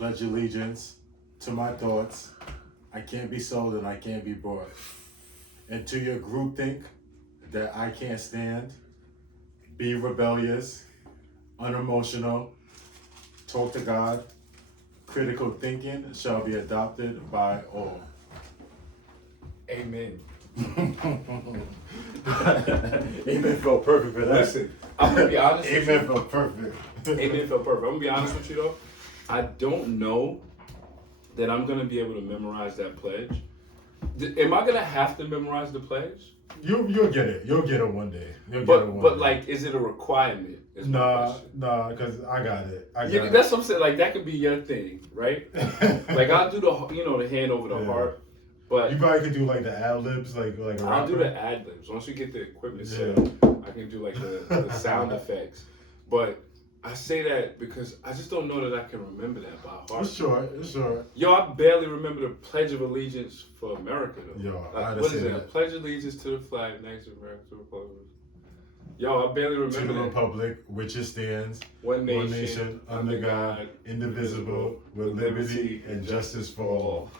pledge allegiance to my thoughts. I can't be sold and I can't be bought. And to your groupthink that I can't stand, be rebellious, unemotional, talk to God, critical thinking shall be adopted by all. Amen. Amen felt perfect for that. Listen, I'm gonna be honest with you. Amen felt perfect. Amen felt perfect. I'm gonna be honest with you though. I don't know that I'm gonna be able to memorize that pledge. Am I gonna have to memorize the pledge? You'll get it. You'll get it one day. But like, is it a requirement? Nah, because I got it. That's what I'm saying. Like, that could be your thing, right? Like, I'll do the hand over the heart. But you probably could do like the ad libs, like a rapper. I'll do the ad libs. Once we get the equipment set up, I can do like the sound effects. But I say that because I just don't know that I can remember that by heart. It's sure. Yo, I barely remember the Pledge of Allegiance for America though. Yo, what is it? I pledge allegiance to the flag, United States of America, to the republic. Yo, I barely remember to the that. republic, which it stands, one nation under God, indivisible, with liberty and justice for all.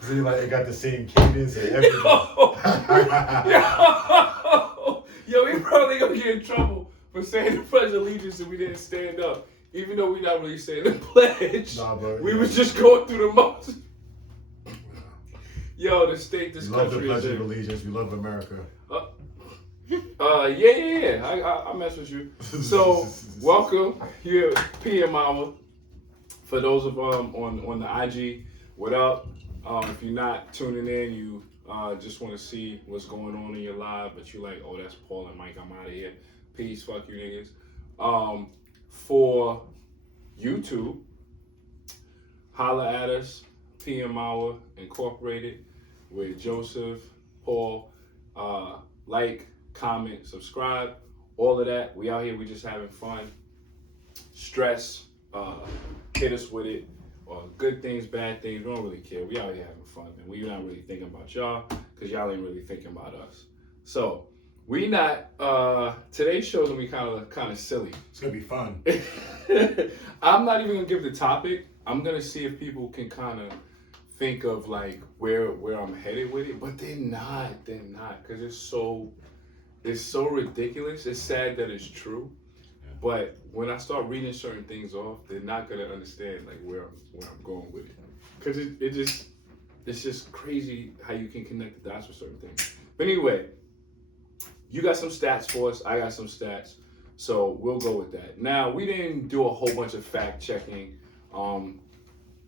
See, like it got the same cadence and everything. Yo, we probably gonna get in trouble for saying the Pledge of Allegiance and we didn't stand up, even though we not really saying the pledge. Nah, but, we was just going through the motions. Yo, this country is. We love the Pledge of Allegiance. We love America. Yeah. I mess with you. So, welcome here, PM Hour. For those of on the IG, what up? If you're not tuning in, you just want to see what's going on in your live, but you're like, oh, that's Paul and Mike. I'm out of here. Peace, fuck you niggas. For YouTube, holla at us. PM Hour Incorporated with Joseph, Paul. Like, comment, subscribe, all of that. We out here, we just having fun. Stress, hit us with it. Or good things, bad things, we don't really care. We out here having fun, and we not really thinking about y'all, because y'all ain't really thinking about us. So, we not, today's show's gonna be kind of silly. It's gonna be fun. I'm not even gonna give the topic. I'm gonna see if people can kind of think of like where I'm headed with it, but they're not, because it's so ridiculous. It's sad that it's true, but when I start reading certain things off, they're not gonna understand like where I'm going with it, because it's just crazy how you can connect the dots with certain things. But anyway, you got some stats for us. I got some stats, so we'll go with that. Now, we didn't do a whole bunch of fact checking.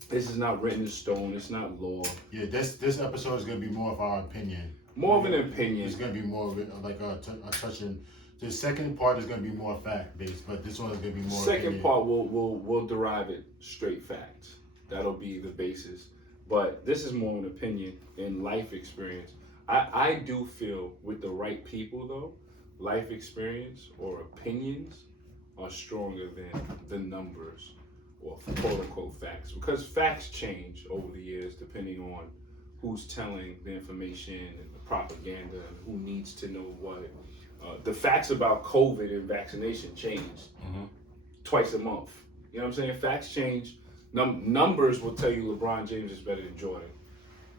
This is not written in stone. It's not law. Yeah, this episode is gonna be more of our opinion. More of an opinion. It's gonna be more of it, like a touching. The second part is gonna be more fact based, but this one is gonna be more. Second opinion. part, we'll derive it straight facts. That'll be the basis. But this is more an opinion and life experience. I do feel with the right people though, life experience or opinions are stronger than the numbers or quote unquote facts, because facts change over the years depending on who's telling the information and the propaganda and who needs to know what. The facts about COVID and vaccination changed twice a month. You know what I'm saying? Facts change. Numbers will tell you LeBron James is better than Jordan.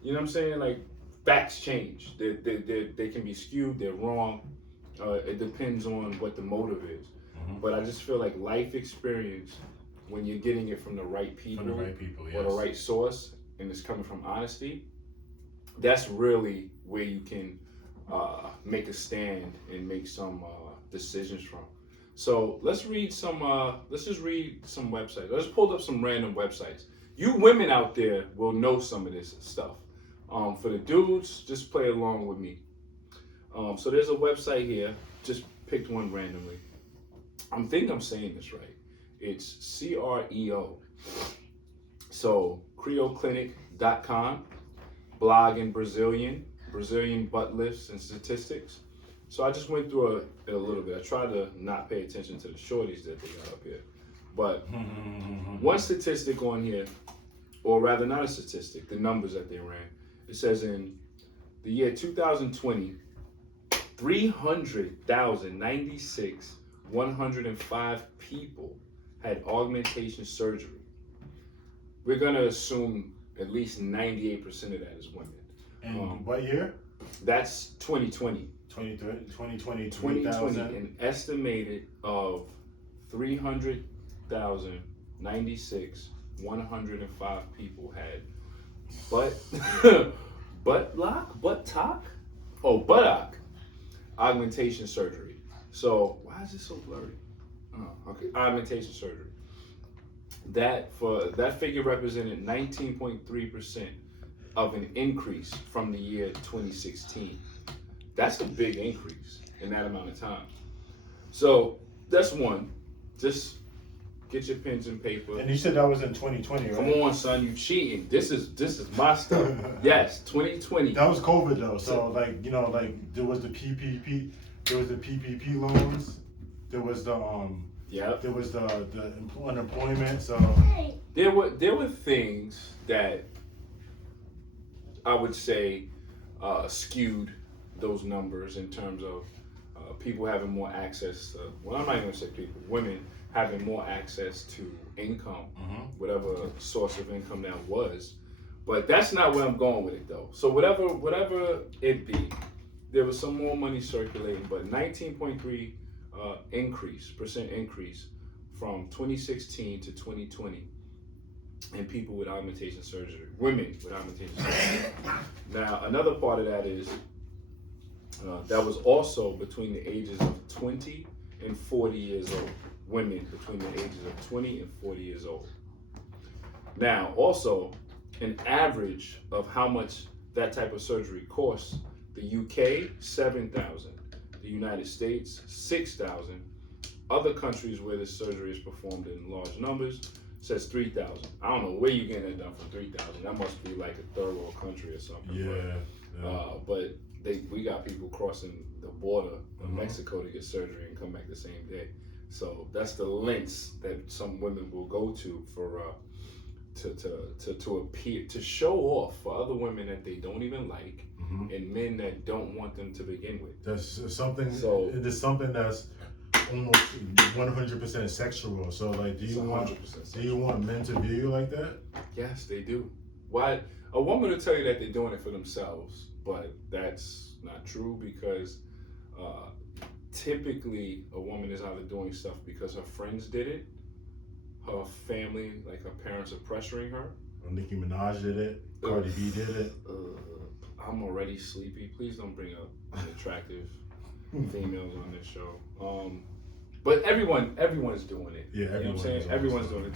You know what I'm saying? Like, facts change. They can be skewed. They're wrong. It depends on what the motive is. But I just feel like life experience, when you're getting it from the right people, yes. or the right source, and it's coming from honesty, that's really where you can make a stand and make some decisions from. So let's just read some websites. I just pulled up some random websites. You women out there will know some of this stuff. For the dudes, just play along with me. So there's a website here, just picked one randomly. I'm saying this right. It's CREO. So creoclinic.com, blog in Brazilian butt lifts and statistics. So I just went through it a little bit. I tried to not pay attention to the shorties that they got up here. But one statistic on here, or rather not a statistic, the numbers that they ran. It says in the year 2020, 300,096, 105 people had augmentation surgery. We're going to assume at least 98% of that is women. And what year? That's 2020. 2020, 2020, an estimated of 300,096, 105 people had buttock augmentation surgery. So why is it so blurry? Oh, okay, augmentation surgery. That figure represented 19.3% of an increase from the year 2016. That's a big increase in that amount of time. So that's one. Just get your pens and paper. And you said that was in 2020, right? Come on, son, you cheating. This is my stuff. Yes, 2020. That was COVID though. So there was the PPP, loans, there was the there was the unemployment. So there were things that I would say skewed those numbers in terms of people having more access. Well, I'm not even gonna say people. Women having more access to income, whatever source of income that was. But that's not where I'm going with it though. So whatever it be, there was some more money circulating, but 19.3% increase from 2016 to 2020 in people with augmentation surgery, women with augmentation surgery. Now, another part of that is that was also between the ages of 20 and 40 years old. Women between the ages of 20 and 40 years old. Now, also, an average of how much that type of surgery costs: the UK, 7,000; the United States, 6,000. Other countries where this surgery is performed in large numbers says 3,000. I don't know where you're getting that done for 3,000. That must be like a third world country or something. Yeah. But we got people crossing the border of Mexico to get surgery and come back the same day. So that's the lengths that some women will go to for to appear, to show off for other women that they don't even like, and men that don't want them to begin with. That's something. So it is something that's almost 100% sexual. So like, do you want men to view you like that? Yes, they do. Why? A woman will tell you that they're doing it for themselves, but that's not true, because typically a woman is either doing stuff because her friends did it, her family, like her parents, are pressuring her. Or Nicki Minaj did it. Cardi B did it. I'm already sleepy. Please don't bring up unattractive females on this show. But everyone's doing it. Yeah, you know what I'm saying? Everyone's doing it. In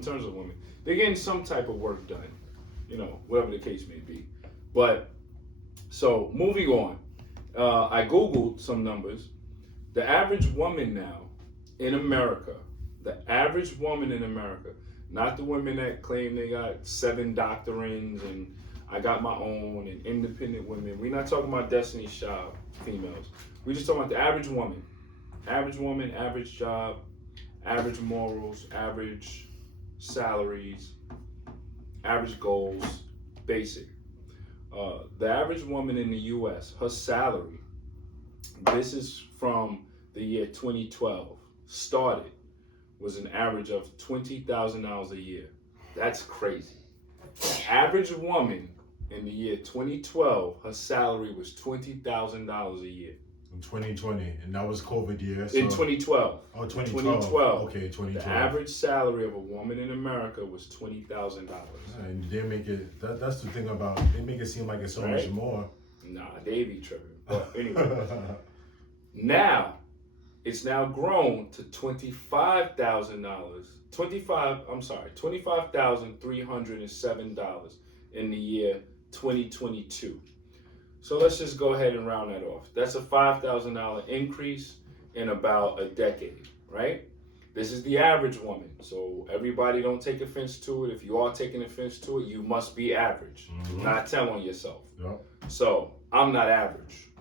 terms of women, they're getting some type of work done. You know, whatever the case may be. But so moving on, I Googled some numbers. The average woman now in America, not the women that claim they got 7 doctorines and I got my own, and independent women. We're not talking about Destiny's Child females. We're just talking about the average woman. Average woman, average job, average morals, average salaries, average goals, basic. The average woman in the U.S., her salary, this is from the year 2012, was an average of $20,000 a year. That's crazy. The average woman in the year 2012, her salary was $20,000 a year. In 2020, and that was COVID year. So. In 2012. Oh, 2012. Okay, 2012. The average salary of a woman in America was $20,000. And they make it, that's the thing about, they make it seem like it's so much more. Nah, they be tripping. But anyway, now, it's now grown to $25,307 in the year 2022. So let's just go ahead and round that off. That's a $5,000 increase in about a decade, right? This is the average woman. So everybody don't take offense to it. If you are taking offense to it, you must be average. Do not tell on yourself. Yep. So I'm not average.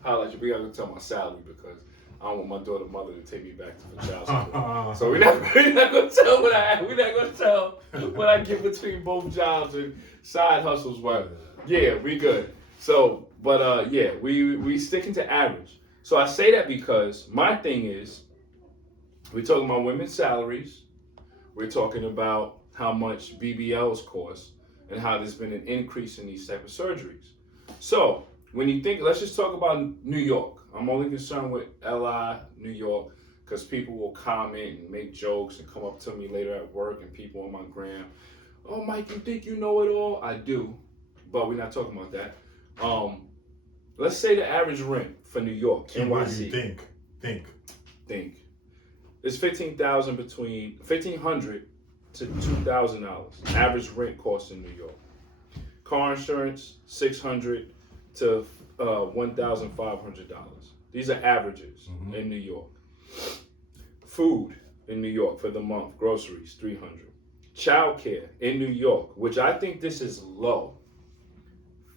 Holla at you. We gotta tell my salary because I don't want my mother to take me back to the child support. So we're not gonna tell what I get between both jobs and side hustles. But yeah, we good. So, But yeah, we sticking to average. So I say that because my thing is, we're talking about women's salaries. We're talking about how much BBLs cost and how there's been an increase in these type of surgeries. So when you think, let's just talk about New York. I'm only concerned with LI, New York, because people will comment and make jokes and come up to me later at work and people on my gram. Oh, Mike, you think you know it all? I do, but we're not talking about that. Let's say the average rent for New York, And what do NYC. you think? It's $1,500 to $2,000 average rent cost in New York. Car insurance $600 to $1,500. These are averages in New York. Food in New York for the month, groceries $300. Childcare in New York, which I think this is low,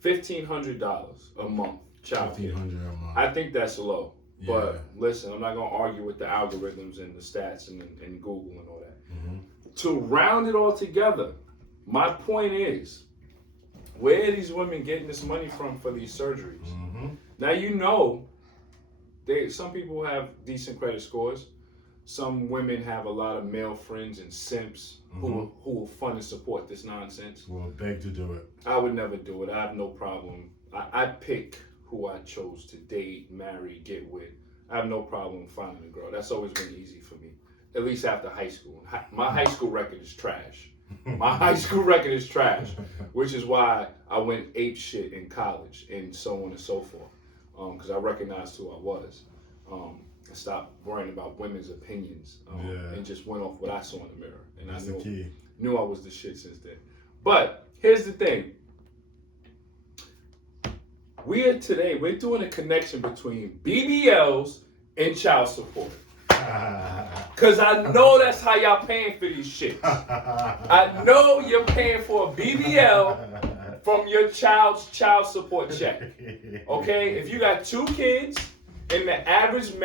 $1,500 a month. Childcare. $1,500 a month. I think that's low. Yeah. But listen, I'm not gonna argue with the algorithms and the stats and Google and all that. To round it all together, my point is, where are these women getting this money from for these surgeries? Now you know, some people have decent credit scores. Some women have a lot of male friends and simps who will fund and support this nonsense. Will beg to do it. I would never do it. I have no problem. I pick who I chose to date, marry, get with. I have no problem finding a girl. That's always been easy for me, at least after high school. My high school record is trash. My high school record is trash, which is why I went ape shit in college and so on and so forth, because I recognized who I was. I stopped worrying about women's opinions and just went off what I saw in the mirror. And That's I knew I was the shit since then. But here's the thing. We're doing a connection between BBLs and child support. Because I know that's how y'all paying for these shits. I know you're paying for a BBL from your child's child support check. Okay? If you got 2 kids and the average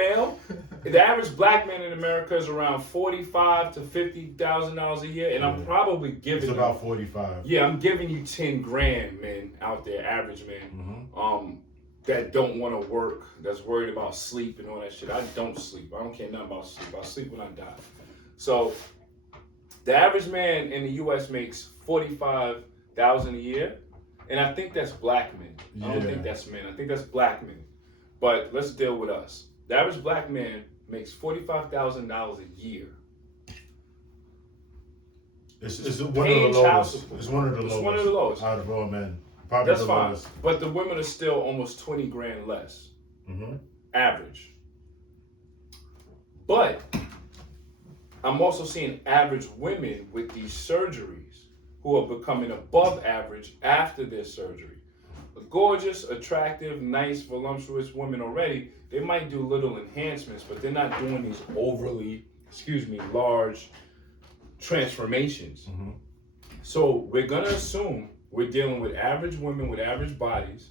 black man in America is around $45,000 to $50,000 a year, and I'm probably giving it's about 45. Yeah, I'm giving you 10 grand, man, out there, average man, that don't want to work, that's worried about sleep and all that shit. I don't sleep. I don't care nothing about sleep. I'll sleep when I die. So the average man in the U.S. makes $45,000 a year, and I think that's black men. I don't think that's men. I think that's black men. But let's deal with us. The average black man makes $45,000 a year. It's one of the lowest. It's one of the lowest out of all men. Probably that's the fine. lowest. But the women are still almost 20 grand less. Average. But I'm also seeing average women with these surgeries who are becoming above average after their surgery. A gorgeous, attractive, nice, voluptuous women already, they might do little enhancements, but they're not doing these overly, large transformations. So we're gonna assume we're dealing with average women with average bodies,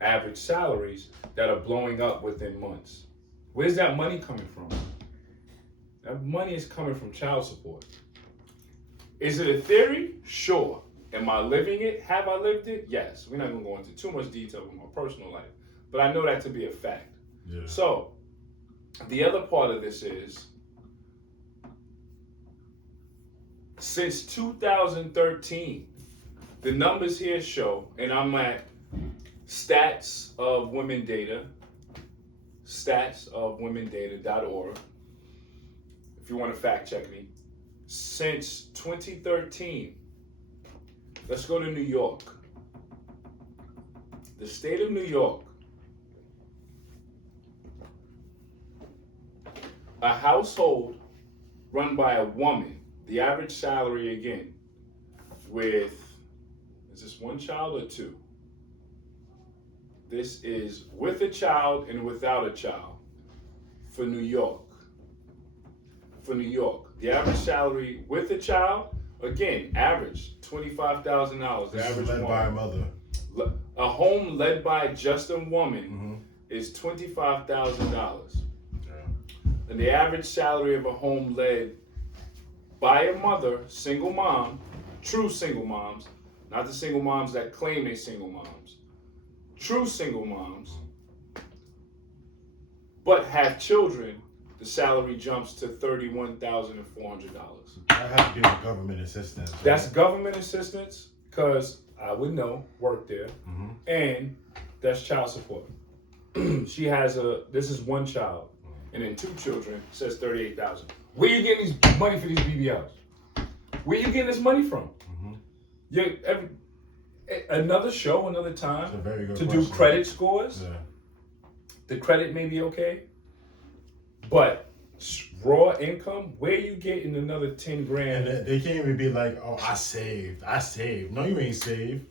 average salaries that are blowing up within months. Where's that money coming from? That money is coming from child support. Is it a theory? Sure. Am I living it? Have I lived it? Yes. We're not gonna go into too much detail with my personal life, but I know that to be a fact. Yeah. So the other part of this is, since 2013, the numbers here show, and I'm at stats of women data, statsofwomendata.org, if you want to fact check me. Since 2013, let's go to New York. The state of New York, a household run by a woman, the average salary again, with, is this one child or 2? This is with a child and without a child for New York. For New York, the average salary with a child, again, average $25,000. This average is led by a mother. A home led by just a woman is $25,000. And the average salary of a home led by a mother, single mom, true single moms, not the single moms that claim they're single moms, true single moms, but have children, the salary jumps to $31,400. That has to be with government assistance. Right? That's government assistance, because I would know, work there, and that's child support. She has this is one child, and then 2 children, says 38,000. Where you getting these money for these BBLs? Where you getting this money from? Another show, another time to do credit scores. Yeah. The credit may be okay, but raw income, where you getting another 10 grand? And they can't even be like, oh, I saved. No, you ain't saved.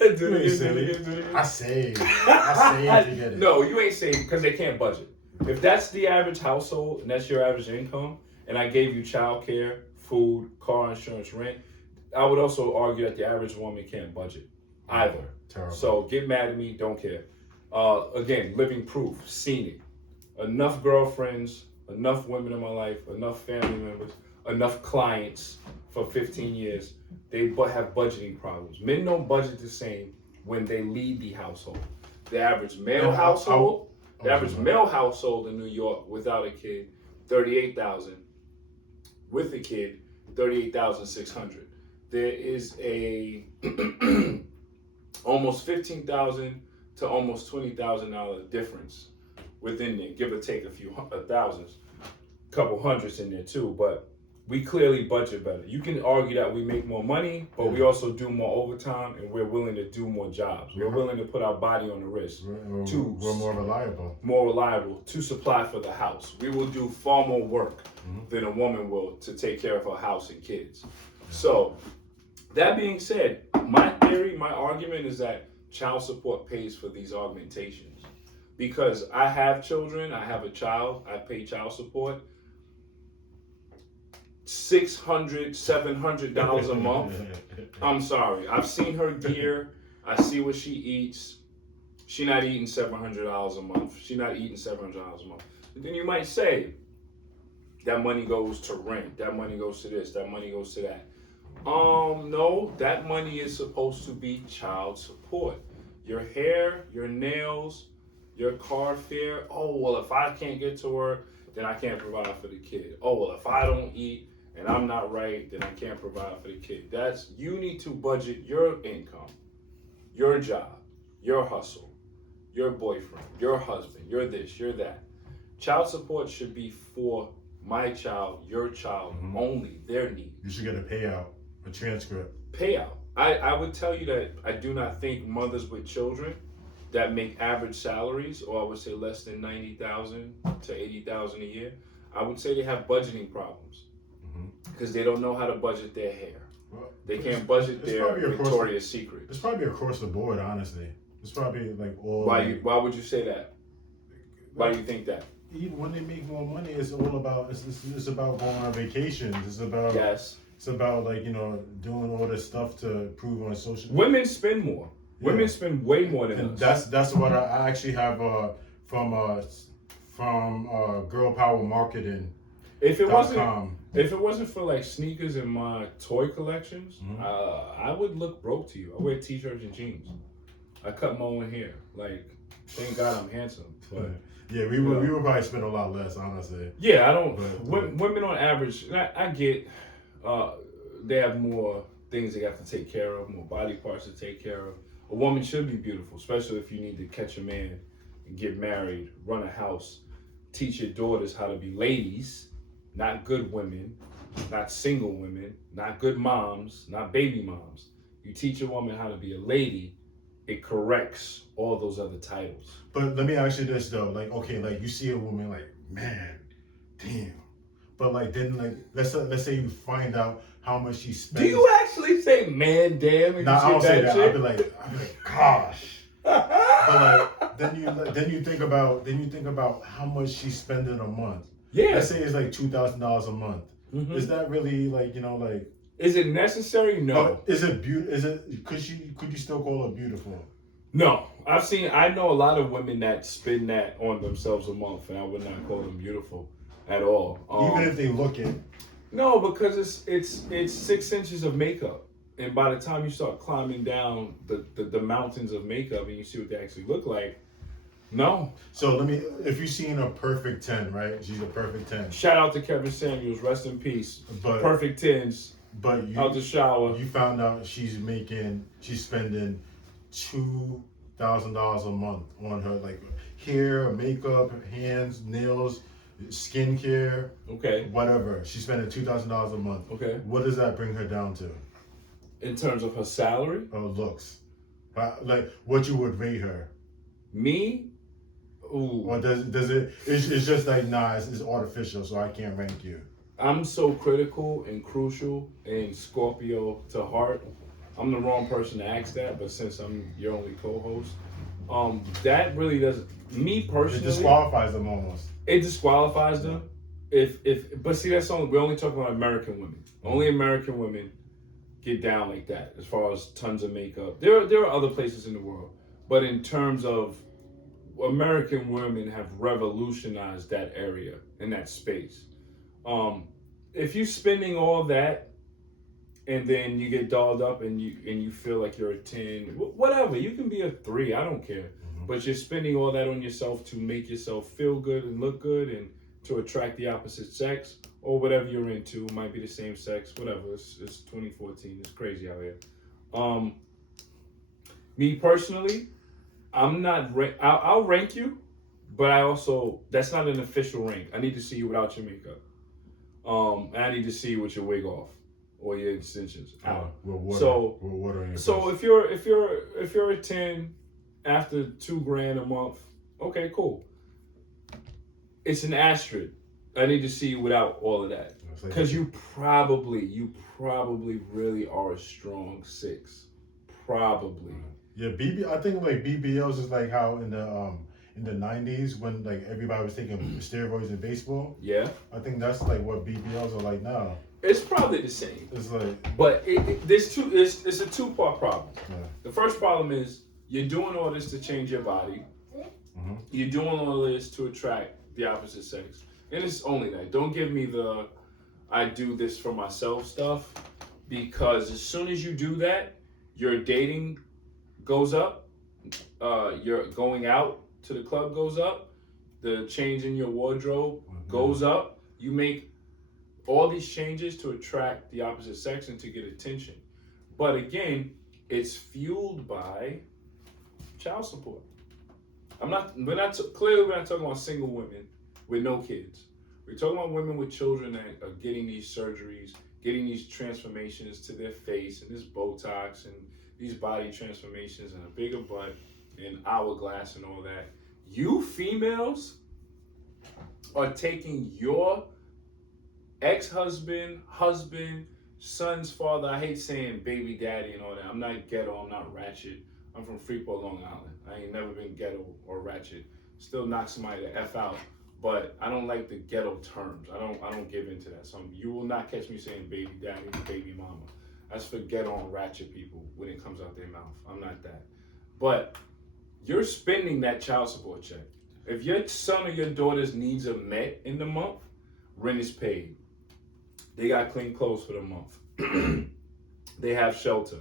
You ain't saved. I saved to get it. No, you ain't saved because they can't budget. If that's the average household and that's your average income, and I gave you childcare, food, car insurance, rent, I would also argue that the average woman can't budget either. Terrible. So get mad at me, don't care. Again, living proof, seen it. Enough girlfriends, enough women in my life, enough family members, enough clients for 15 years. They have budgeting problems. Men don't budget the same when they lead the household. The average male household, in New York without a kid, 38,000. With a kid, 38,600. There is a almost $15,000 to almost $20,000 difference within there, give or take a few thousands, couple hundreds in there too. But we clearly budget better. You can argue that we make more money, but we also do more overtime, and we're willing to do more jobs. We're willing to put our body on the risk. We're more reliable. More reliable to supply for the house. We will do far more work than a woman will to take care of her house and kids. So, that being said, my theory, my argument is that child support pays for these augmentations. Because I have children, I have a child, I pay child support. $600, $700 a month. I'm sorry. I've seen her gear. I see what she eats. She's not eating $700 a month. She's not eating $700 a month. But then you might say, that money goes to rent. That money goes to this. That money goes to that. No, that money is supposed to be child support. Your hair, your nails, your car fare. Oh, well, if I can't get to work, then I can't provide for the kid. Oh, well, if I don't eat and I'm not right, then I can't provide for the kid. You need to budget your income, your job, your hustle, your boyfriend, your husband, your this, your that. Child support should be for my child, your child, only their needs. You should get a payout, a transcript. Payout. I would tell you that I do not think mothers with children that make average salaries, or I would say less than $90,000 to $80,000 a year, I would say they have budgeting problems because they don't know how to budget their hair. Well, they can't budget their Victoria's Secret. It's probably across the board, honestly. It's probably like all. Why would you say that? Why do you think that? Even when they make more money, it's all about it's about going on vacations. It's about It's about like doing all this stuff to prove on social. Women spend more. Yeah. Women spend way more than us. That's what I actually have from Girl Power Marketing. If it wasn't for like sneakers and my toy collections, I would look broke to you. I wear t-shirts and jeans. I cut my own hair. Like, thank God I'm handsome. But yeah, we would probably spend a lot less, honestly. Yeah, I don't. Women on average, I get. They have more things they have to take care of, more body parts to take care of. A woman should be beautiful, especially if you need to catch a man and get married, run a house, teach your daughters how to be ladies, not good women, not single women, not good moms, not baby moms. You teach a woman how to be a lady, it corrects all those other titles. But let me ask you this though, like, okay, like you see a woman like, man, damn. But like then like let's say you find out how much she spends. Do you actually say man damn? No, I don't say that. I'll be like gosh. But like then you think about how much she's spending a month. Yeah. Let's say it's like $2,000 a month. Is that really like like? Is it necessary? No. Is it could you still call her beautiful? No. I know a lot of women that spend that on themselves a month, and I would not call them beautiful at all. Even if they look it. No, because it's 6 inches of makeup. And by the time you start climbing down the mountains of makeup and you see what they actually look like, no. So if you've seen a perfect 10, right? She's a perfect 10. Shout out to Kevin Samuels, rest in peace. But perfect 10s. But out the shower. You found out she's spending $2,000 a month on her like hair, makeup, hands, nails, skincare. Okay. Whatever. She's spending $2,000 a month. Okay. What does that bring her down to? In terms of her salary? Her looks. Like what you would rate her. Me? Ooh. Or does it? It's just like it's artificial, so I can't rank you. I'm so critical and crucial and Scorpio to heart. I'm the wrong person to ask that, but since I'm your only co-host, that really doesn't. Me personally, it disqualifies them almost. It disqualifies them. But see, that's only we're only talking about American women. Only American women get down like that as far as tons of makeup. There are other places in the world, but in terms of American women have revolutionized that area and that space. If you're spending all that and then you get dolled up and you feel like you're a 10, whatever, you can be a 3, I don't care. Mm-hmm. But you're spending all that on yourself to make yourself feel good and look good and to attract the opposite sex or whatever you're into. It might be the same sex, whatever. It's 2014. It's crazy out here. Me personally, I'm not. I'll rank you, but I also that's not an official rank. I need to see you without your makeup. And I need to see you with your wig off or your extensions out. So if you're a 10 after $2,000 a month, okay, cool. It's an asterisk. I need to see you without all of that because you probably really are a strong 6, probably. Yeah, I think like BBLs is like how in the 90s when like everybody was taking steroids in baseball. Yeah. I think that's like what BBLs are like now. It's probably the same. It's like, but it's a 2-part problem. Yeah. The first problem is you're doing all this to change your body. Mm-hmm. You're doing all this to attract the opposite sex, and it's only that. Don't give me the I do this for myself stuff, because as soon as you do that, your dating goes up, your going out to the club goes up, the change in your wardrobe goes up. You make all these changes to attract the opposite sex and to get attention. But again, it's fueled by child support. We're not talking about single women with no kids. We're talking about women with children that are getting these surgeries, getting these transformations to their face and this Botox and these body transformations and a bigger butt and hourglass and all that. You females are taking your ex-husband, husband, son's father. I hate saying baby daddy and all that. I'm not ghetto, I'm not ratchet. I'm from Freeport, Long Island. I ain't never been ghetto or ratchet. Still knock somebody the F out. But I don't like the ghetto terms. I don't give into that. So you will not catch me saying baby daddy and baby mama. That's for ghetto and ratchet people when it comes out their mouth. I'm not that. But you're spending that child support check. If your son or your daughter's needs are met in the month, rent is paid. They got clean clothes for the month. They have shelter.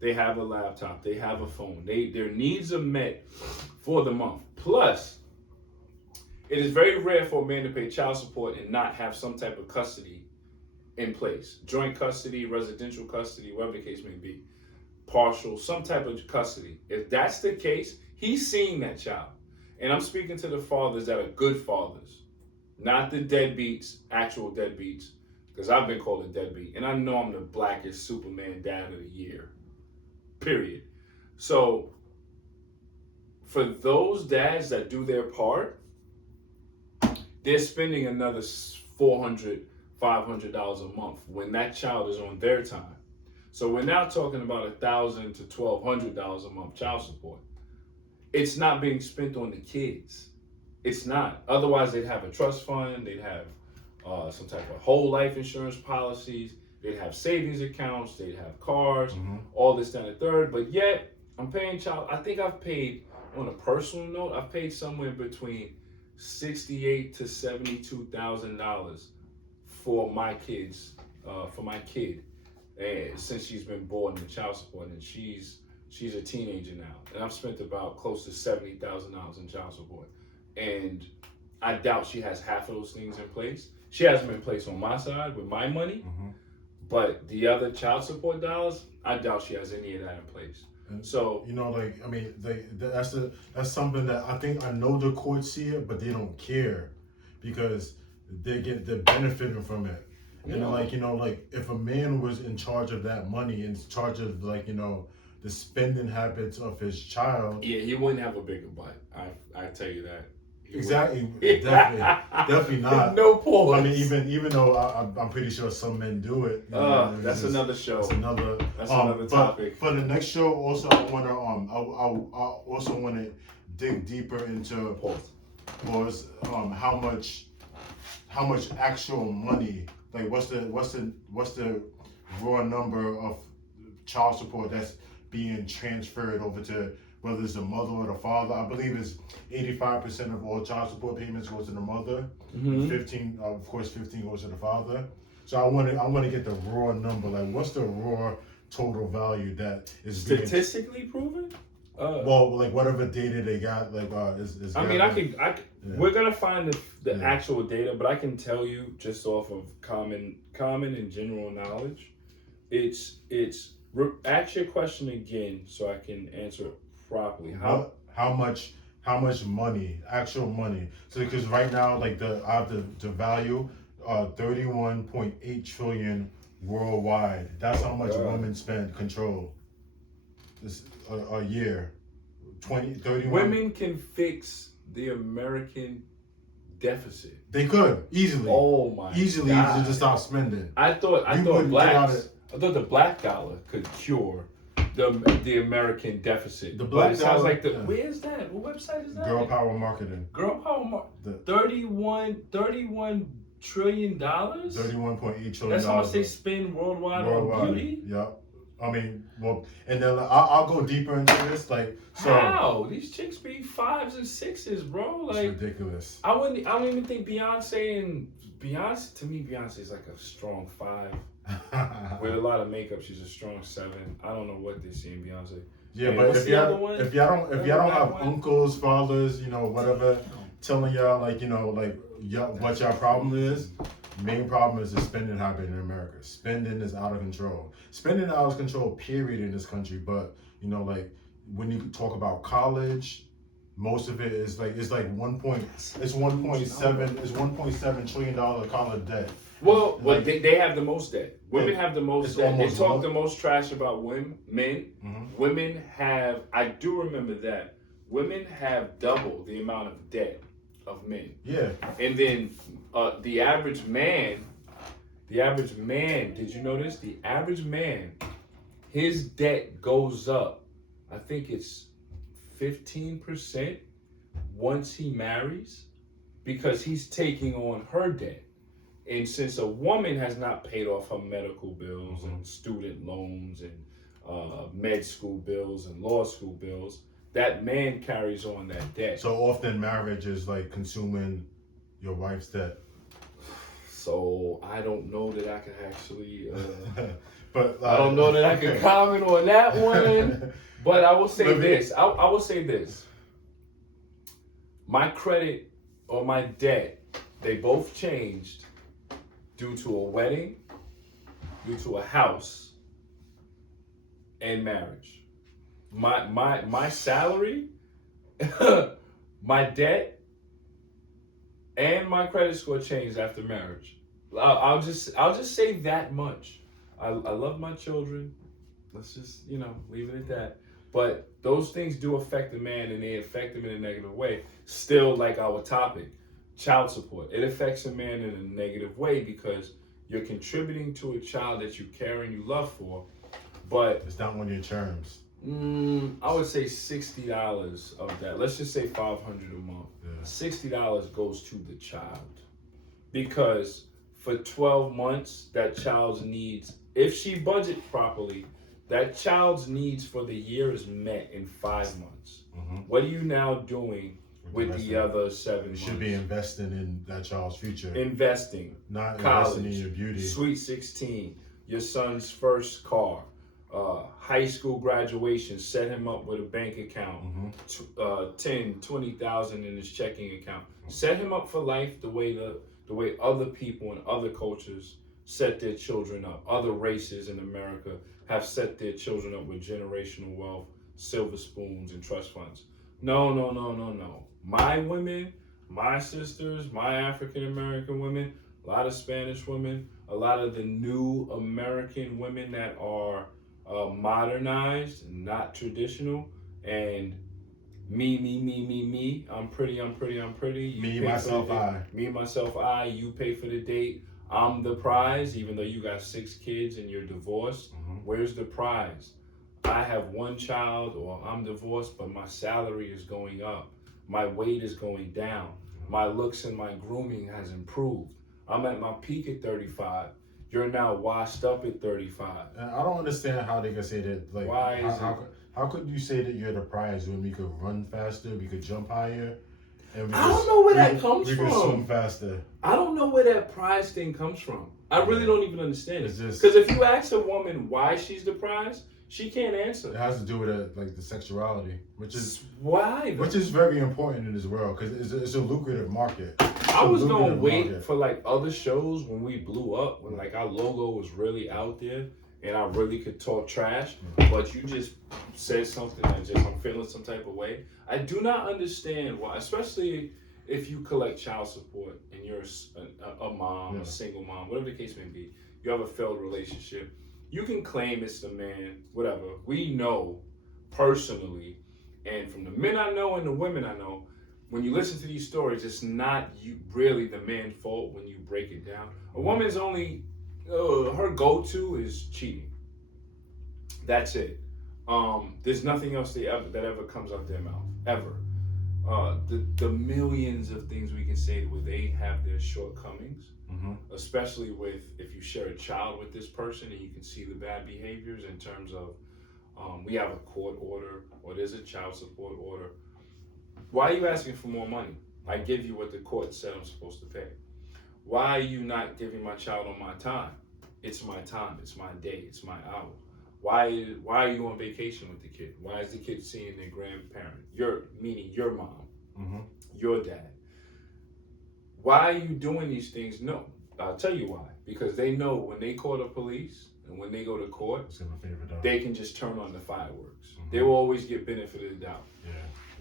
They have a laptop. They have a phone. Their needs are met for the month. Plus, it is very rare for a man to pay child support and not have some type of custody in place. Joint custody, residential custody, whatever the case may be. Partial, some type of custody. If that's the case, he's seeing that child. And I'm speaking to the fathers that are good fathers, not the deadbeats, actual deadbeats, because I've been called a deadbeat. And I know I'm the blackest Superman dad of the year, period. So for those dads that do their part, they're spending another $400, $500 a month when that child is on their time. So we're now talking about $1,000 to $1,200 a month child support. It's not being spent on the kids. It's not. Otherwise, they'd have a trust fund. They'd have some type of whole life insurance policies. They'd have savings accounts. They'd have cars, all this, that, and the third. But yet, I'm paying child. I think I've paid, on a personal note, I've paid somewhere between $68,000 to $72,000 for my kids, for my kid. and since she's been born in child support, and she's a teenager now, and I've spent about close to $70,000 in child support, and I doubt she has half of those things in place. She has them in place on my side with my money, but the other child support dollars, I doubt she has any of that in place. And so like I mean, that's something that I know the courts see it, but they don't care because they're benefiting from it. And like if a man was in charge of that money, in charge of the spending habits of his child, he wouldn't have a bigger butt. I tell you that. Exactly, definitely not. No pause. I mean, even though I'm pretty sure some men do it. That's another show. That's another topic. For the next show, also I also want to dig deeper into how much actual money, like what's the raw number of child support that's being transferred over to, whether it's the mother or the father. I believe it's 85% of all child support payments goes to the mother. 15 goes to the father. So I want to get the raw number. Like, what's the raw total value that is statistically proven? Well, like whatever data they got, like is. I mean, we're gonna find the actual data, but I can tell you just off of common and general knowledge. Ask your question again so I can answer it properly. How much money, actual money? So because right now, like the value, 31.8 trillion worldwide. That's how much women spend control this a year. 31. Women can fix the American deficit. They could easily. Oh my! Easily God. to stop spending. I thought the black dollar could cure the American deficit. The black dollar sounds like where's that? What website is that? Girl Power Marketing. Girl Power Marketing. $31 trillion. $31.8 trillion. That's how much they spend worldwide on beauty. Yep. I mean, well, and then I'll go deeper into this. Like, so how these chicks be 5s and 6s, bro? Like, it's ridiculous. I don't even think Beyonce. To me, Beyonce is like a strong 5. With a lot of makeup, she's a strong 7. I don't know what they see in Beyonce. Yeah, but if y'all don't have uncles, fathers, whatever, telling y'all what y'all problem is. Main problem is the spending habit in America. Spending is out of control. Spending out of control, period, in this country. But when you talk about college, most of it is it's 1.7 trillion dollar college debt. Well, they have the most debt. Women have the most debt. They talk the most trash about men. Mm-hmm. Women have. I do remember that women have double the amount of debt of men. Yeah. And then the average man. Did you notice the average man? His debt goes up. I think it's 15% once he marries, because he's taking on her debt. And since a woman has not paid off her medical bills and student loans and med school bills and law school bills, that man carries on that debt. So often marriage is like consuming your wife's debt. So I don't know that I can actually, but I don't know that I can comment on that one. But I will say this. I will say this. My credit or my debt, they both changed due to a wedding, due to a house, and marriage. My salary, my debt, and my credit score changed after marriage. I'll just say that much. I love my children. Let's just leave it at that. But those things do affect the man, and they affect him in a negative way. Still, like our topic, child support. It affects a man in a negative way because you're contributing to a child that you care and you love for, but it's not on your terms. I would say $60 of that. Let's just say $500 a month. Yeah. $60 goes to the child, because for 12 months, that child's needs, if she budgets properly, that child's needs for the year is met in 5 months. Mm-hmm. What are you now doing with the other 7 months? You should be investing in that child's future. Investing. Not college, investing in your beauty. Sweet 16. your son's first car, high school graduation, set him up with a bank account, 10, 20,000 in his checking account. Set him up for life the way other people in other cultures set their children up. Other races in America have set their children up with generational wealth, silver spoons, and trust funds. No, no, no, no, no. My women, my sisters, my African American women, a lot of Spanish women, a lot of the new American women that are modernized, not traditional, and me. I'm pretty. You Me, pay myself, for the date. I. Me, myself, I. You pay for the date. I'm the prize, even though you got 6 kids and you're divorced. Where's the prize? I have 1 child, or I'm divorced, but my salary is going up. My weight is going down. My looks and my grooming has improved. I'm at my peak at 35. You're now washed up at 35. And I don't understand how they can say that. Like, Why is how could you say that you're the prize when we could run faster, we could jump higher, and I don't know where that comes we could from. swim faster? I don't know where that prize thing comes from. I really don't even understand it. It's just Because if you ask a woman why she's the prize, she can't answer. it has to do with like the sexuality, which is why, which is very important in this world because it's a lucrative market. I was gonna wait for like other shows when we blew up, when like our logo was really out there and I really could talk trash, but you just said something that I'm feeling some type of way. I do not understand why, especially if you collect child support and you're a mom, a single mom, whatever the case may be, you have a failed relationship. You can claim it's the man, whatever. We know personally, and from the men I know and the women I know, when you listen to these stories, it's not really the man's fault when you break it down. A woman's only, her go-to is cheating. That's it. There's nothing else that ever comes out their mouth, ever. The millions of things we can say where they have their shortcomings, especially with if you share a child with this person and you can see the bad behaviors in terms of we have a court order or there's a child support order. Why are you asking for more money? I give you what the court said I'm supposed to pay. Why are you not giving my child on my time? It's my time, it's my day, it's my hour. Why are you on vacation with the kid? Why is the kid seeing their grandparent? Meaning your mom, your dad. Why are you doing these things? No, I'll tell you why. Because they know when they call the police and when they go to court, they can just turn on the fireworks. They will always get benefit of the doubt. Yeah.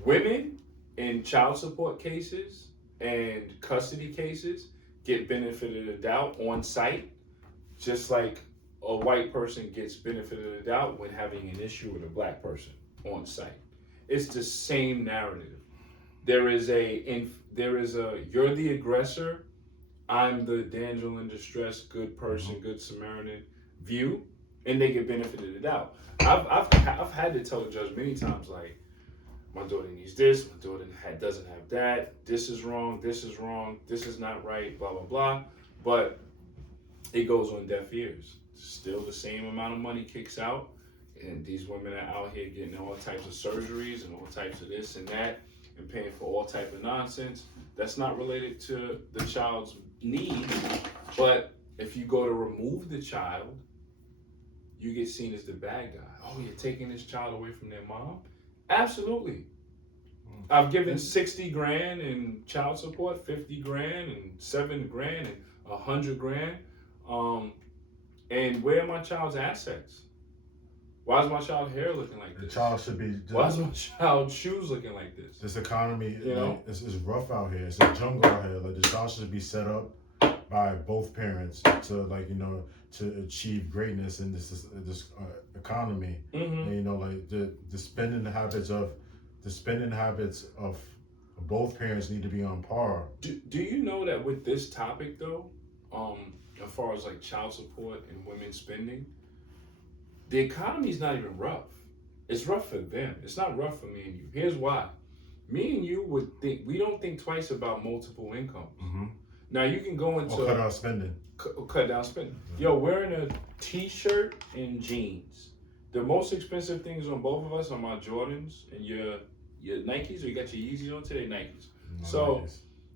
Women in child support cases and custody cases get benefit of the doubt on site, just like a white person gets benefit of the doubt when having an issue with a black person on site. It's the same narrative. There is a you're the aggressor, I'm the damsel in distress, good person, good Samaritan view, and they get benefit of the doubt. I've had to tell the judge many times, like, my daughter needs this, my daughter doesn't have that, this is wrong, this is not right, blah, blah, blah. But it goes on deaf ears. Still the same amount of money kicks out, and these women are out here getting all types of surgeries and all types of this and that, and paying for all type of nonsense that's not related to the child's needs. But if you go to remove the child, you get seen as the bad guy. Oh, you're taking this child away from their mom? Absolutely. I've given 60 grand in child support, 50 grand and 7 grand and 100 grand. And where are my child's assets? Why is my child's hair looking like this? The child should be. Why is my child's shoes looking like this? This economy, you know, it's rough out here. It's a jungle out here. Like the child should be set up by both parents to, like, you know, to achieve greatness in this economy. And, you know, like the spending habits of both parents need to be on par. Do you know that with this topic though, as far as like child support and women spending, the economy's not even rough. It's rough for them. It's not rough for me and you. Here's why. Me and you we don't think twice about multiple incomes. Now you can go into cut out spending. Cut down spending. Yo, wearing a t-shirt and jeans. The most expensive things on both of us are my Jordans and your Nikes, or you got your Yeezys on today, Nikes. So,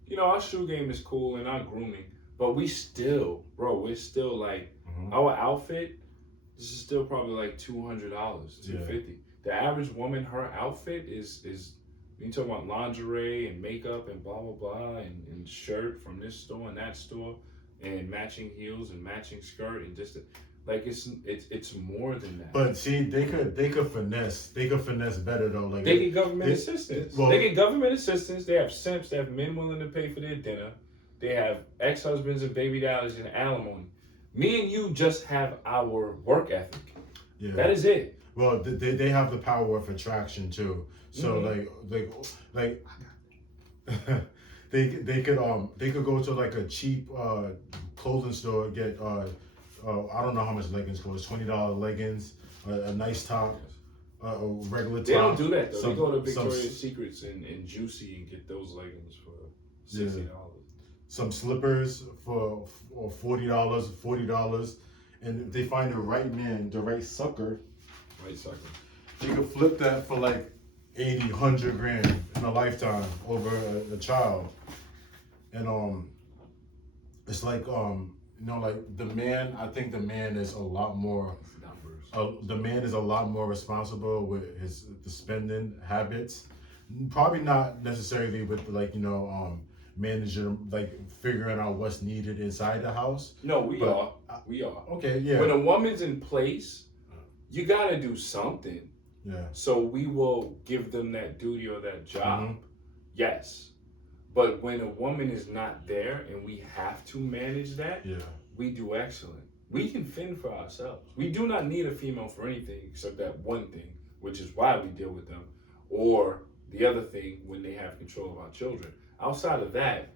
you know, our shoe game is cool and our grooming, but we're still like Our outfit, this is still probably like $200, $250. The average woman, her outfit is you talk about lingerie and makeup and blah blah blah and shirt from this store and that store and matching heels and matching skirt and just like it's more than that. But see, they could finesse better though. Like they get government assistance. They get government assistance. They have simps. They have men willing to pay for their dinner. They have ex-husbands and baby daddies and alimony. Me and you just have our work ethic. Yeah. That is it. Well, they have the power of attraction too. So like they could go to like a cheap clothing store, get I don't know how much leggings cost, $20 leggings, a nice top, a regular top. They don't do that though. They go to Victoria's Secrets and Juicy and get those leggings for $60. Some slippers for $40, and if they find the right man, the right sucker, they could flip that for like 80, 100 grand in a lifetime over a child. And it's like like the man. I think the man is a lot more. The man is a lot more responsible with the spending habits. Probably not necessarily with managing, like figuring out what's needed inside the house. No, we are. Okay, yeah. When a woman's in place, you gotta do something. Yeah. So we will give them that duty or that job. Yes. But when a woman is not there and we have to manage that, we do excellent. We can fend for ourselves. We do not need a female for anything except that one thing, which is why we deal with them. Or the other thing, when they have control of our children. Outside of that,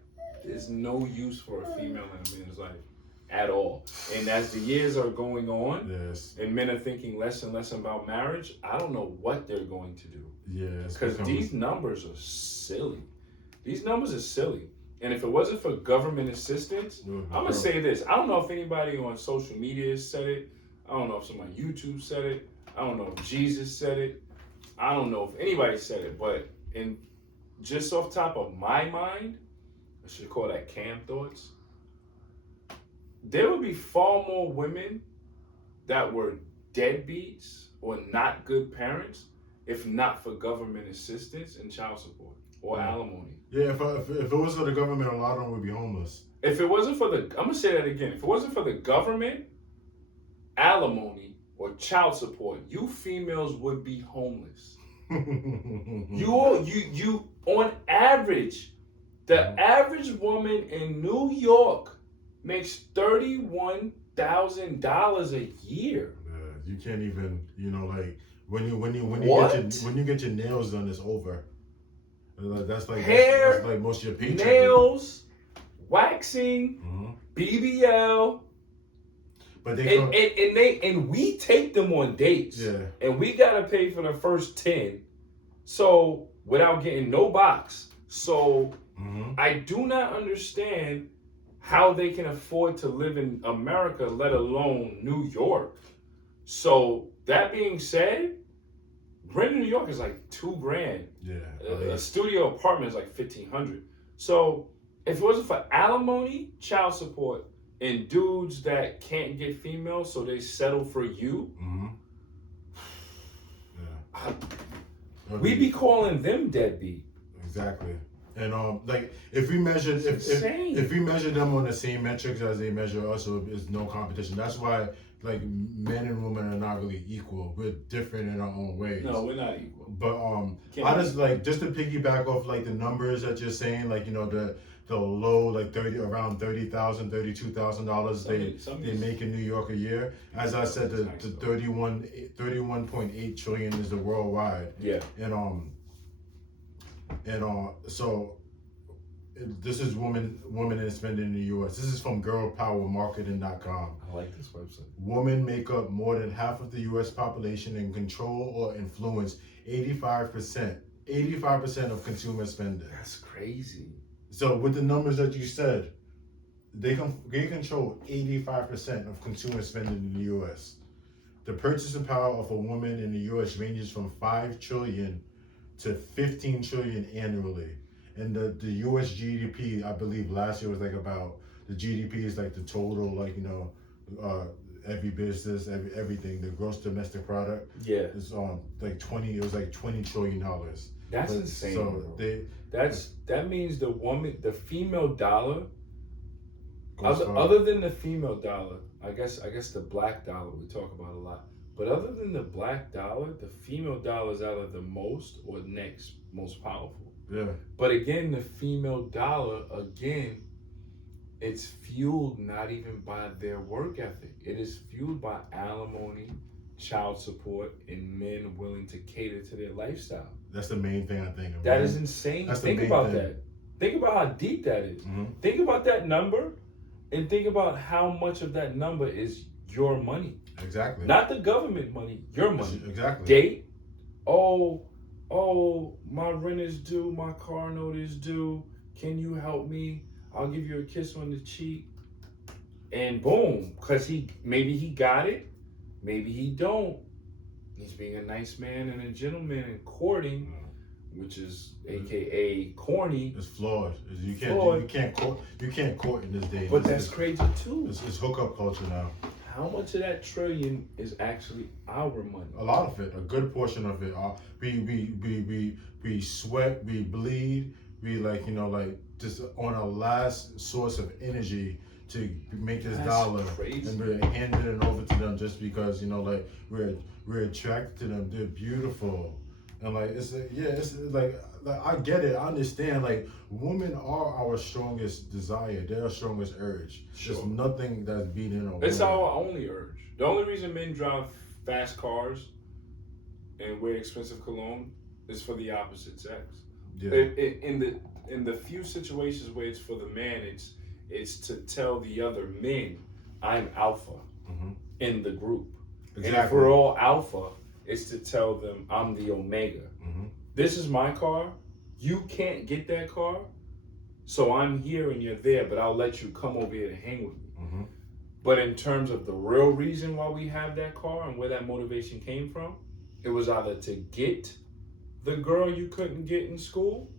there's no use for a female in a man's life at all. And as the years are going on, and men are thinking less and less about marriage, I don't know what they're going to do. Because these numbers are silly. These numbers are silly. And if it wasn't for government assistance, I'm going to say this. I don't know if anybody on social media said it. I don't know if someone on YouTube said it. I don't know if Jesus said it. I don't know if anybody said it. But just off top of my mind, I should call that Cam thoughts, there would be far more women that were deadbeats or not good parents if not for government assistance and child support or alimony. Yeah, if it wasn't for the government, a lot of them would be homeless. If it wasn't for I'm going to say that again. If it wasn't for the government, alimony, or child support, you females would be homeless. You on average, the average woman in New York makes $31,000 a year. You can't even, like when you get your nails done, it's over. That's like hair, that's like most of your paycheck. Nails, waxing, BBL. But we take them on dates. Yeah. And we gotta pay for the first 10. So without getting no box. So I do not understand how they can afford to live in America, let alone New York. So that being said, rent in New York is like $2,000. Yeah. A studio apartment is like $1,500. So if it wasn't for alimony, child support, and dudes that can't get females, so they settle for you, we'd be calling them deadbeat. Exactly. And like if we measure if we measure them on the same metrics as they measure us, so it's no competition. That's why like men and women are not really equal. We're different in our own ways. No, we're not equal. But I just just to piggyback off like the numbers that you're saying, like the low like around $30,000, $32,000 they make in New York a year. As I said, the 31.8 trillion is the worldwide. Yeah. So this is women and spending in the U.S. This is from girlpowermarketing.com. I like this website. Women make up more than half of the U.S. population and control or influence 85% of consumer spending. That's crazy. So with the numbers that you said, they control 85% of consumer spending in the U.S. The purchasing power of a woman in the U.S. ranges from 5 trillion to 15 trillion annually. And the U.S. GDP, I believe last year was like about, the GDP is like the total, every business, everything. The gross domestic product Yeah. is like 20. It was like $20 trillion. That's insane. So bro. That means the female dollar. goes Other than the female dollar, I guess the black dollar we talk about a lot. But other than the black dollar, the female dollar is either the most or next most powerful. Yeah. But again, the female dollar, again, it's fueled not even by their work ethic. It is fueled by alimony, child support, and men willing to cater to their lifestyle. That's the main thing I think of. That is insane. Think about that. Think about how deep that is. Mm-hmm. Think about that number, and think about how much of that number is your money. Exactly. Not the government money, your money. Exactly. Date. Oh, my rent is due, my car note is due. Can you help me? I'll give you a kiss on the cheek. And boom, because maybe he got it, maybe he don't. He's being a nice man and a gentleman and courting, which is AKA corny. It's flawed. You can't court in this day. But that's crazy too. It's hookup culture now. How much of that trillion is actually our money? A lot of it, a good portion of it. We sweat, we bleed, we just on our last source of energy to make this dollar, crazy. And we're handing it over to them just because we're attracted to them. They're beautiful, and it's I get it. I understand. Women are our strongest desire. They're our strongest urge. Sure. There's nothing that's beating a It's woman. our only urge. The only reason men drive fast cars and wear expensive cologne is for the opposite sex. Yeah. In the few situations where it's for the man, it's to tell the other men, I'm alpha in the group. Exactly. And if we're all alpha, it's to tell them I'm the omega. Mm-hmm. This is my car. You can't get that car, so I'm here and you're there, but I'll let you come over here to hang with me. Mm-hmm. But in terms of the real reason why we have that car and where that motivation came from, it was either to get the girl you couldn't get in school,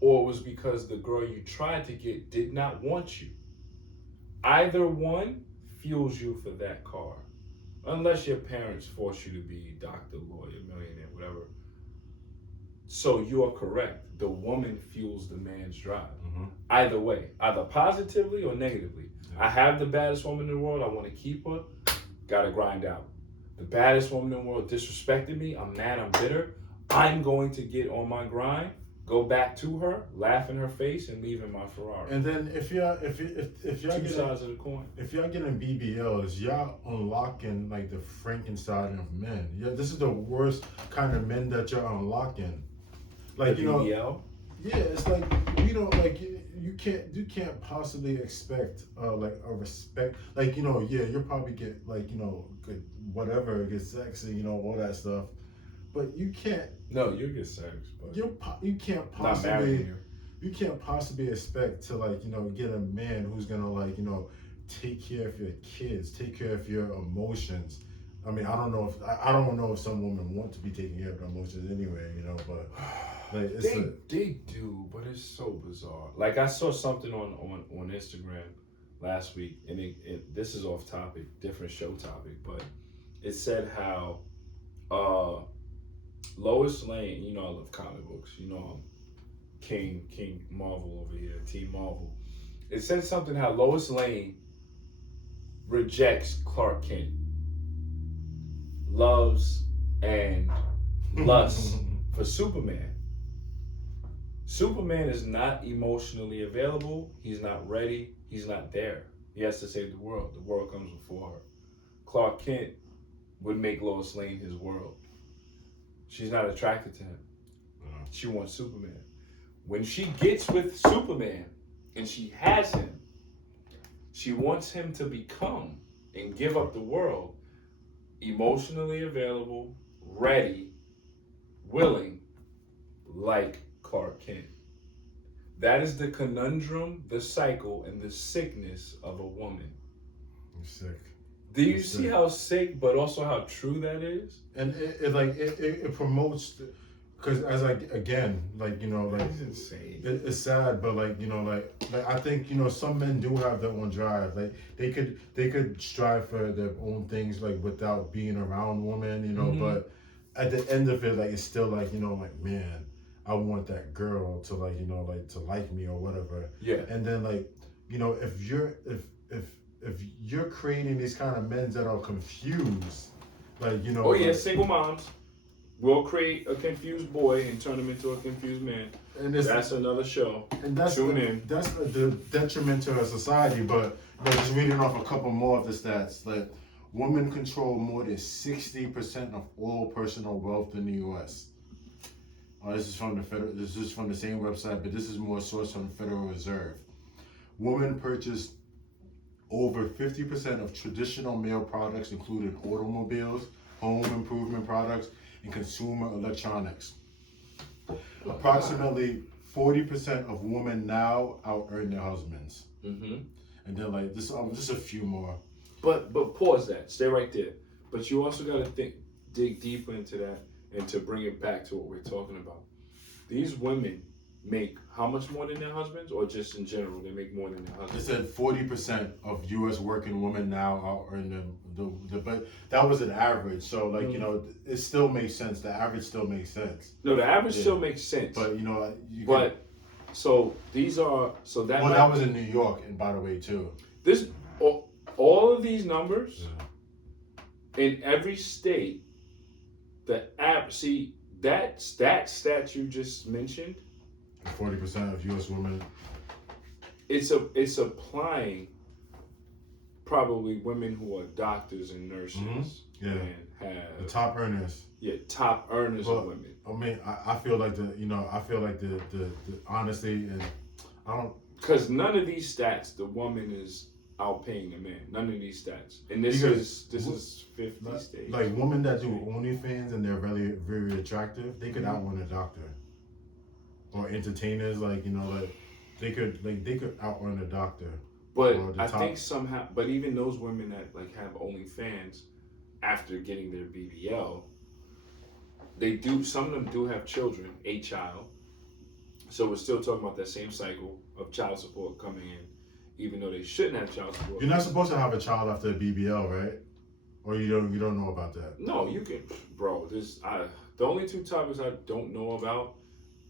or it was because the girl you tried to get did not want you. Either one fuels you for that car. Unless your parents force you to be doctor, lawyer, millionaire, whatever. So you are correct. The woman fuels the man's drive. Mm-hmm. Either way, either positively or negatively. Yeah. I have the baddest woman in the world. I want to keep her. Gotta grind out. The baddest woman in the world disrespected me. I'm mad. I'm bitter. I'm going to get on my grind, go back to her, laugh in her face, and leave in my Ferrari. And then if y'all two sides of the coin. If y'all getting BBLs, y'all unlocking the Frankenstein of men. Yeah, this is the worst kind of men that you're unlocking. BBL? Yeah, it's we don't you can't possibly expect a respect. You'll probably get good whatever, get sexy, all that stuff. But you can't. No, you get sex, but you can't possibly. You can't possibly expect to get a man who's gonna take care of your kids, take care of your emotions. I mean, I don't know if some women want to be taking care of their emotions anyway, but they do, but it's so bizarre. I saw something on Instagram last week, and this is off topic, different show topic, but it said how Lois Lane, I love comic books, I'm King Marvel over here, Team Marvel. It said something how Lois Lane rejects Clark Kent, loves and lusts for Superman. Superman is not emotionally available. He's not ready. He's not there. He has to save the world. The world comes before her. Clark Kent would make Lois Lane his world. She's not attracted to him. She wants Superman. When she gets with Superman and she has him, she wants him to become and give up the world emotionally available, ready, willing, like Clark Kent. That is the conundrum, the cycle, and the sickness of a woman. I'm sick. Do you see how sick, but also how true that is? And it promotes, because as again, like, you know, like He's insane. it's sad, but like, you know, like I think, you know, some men do have their own drive. Like they could strive for their own things like without being around women, you know. Mhm. But at the end of it, like it's still like, you know, like, man, I want that girl to, like, you know, like to like me or whatever. Yeah. And then, like, you know, if you're creating these kind of men that are confused, like, you know. Oh yeah, like, single moms will create a confused boy and turn him into a confused man. and That's another show. And that's Tune in. That's the detriment to our society. But just reading off a couple more of the stats, like women control more than 60% of all personal wealth in the U.S. This is from the This is from the same website, but this is more sourced from the Federal Reserve. Women purchase over 50% of traditional male products, including automobiles, home improvement products, and consumer electronics. Approximately 40% of women now out earn their husbands. Mm-hmm. And then, like, this, just a few more. But pause that. Stay right there. But you also got to dig deeper into that, and to bring it back to what we're talking about. These women make how much more than their husbands, or just in general they make more than their It husbands? said 40% of U.S. working women now out earn the but that was an average. So, like, you know, it still makes sense. The average still makes sense. No, the average still makes sense. But, you know, so these are that. Well, that was in New York, and by the way, too. This all of these numbers in every state. That stat you just mentioned. 40% of U.S. women. It's applying probably women who are doctors and nurses. Mm-hmm. Yeah. And have The top earners. Yeah, top earners of women. I mean, I feel like the honestly, and I don't. Because none of these stats, the woman is outpaying the man. None of these stats, and this is 50 states. Like women that do OnlyFans and they're very, very attractive, they could outrun a doctor. Or entertainers, like, you know, like they could outrun a doctor. But I think somehow, but even those women that like have OnlyFans, after getting their BBL, some of them do have children, a child. So we're still talking about that same cycle of child support coming in, even though they shouldn't have child support. You're not supposed to have a child after a BBL, right? Or you don't know about that? No, you can, bro. The only two topics I don't know about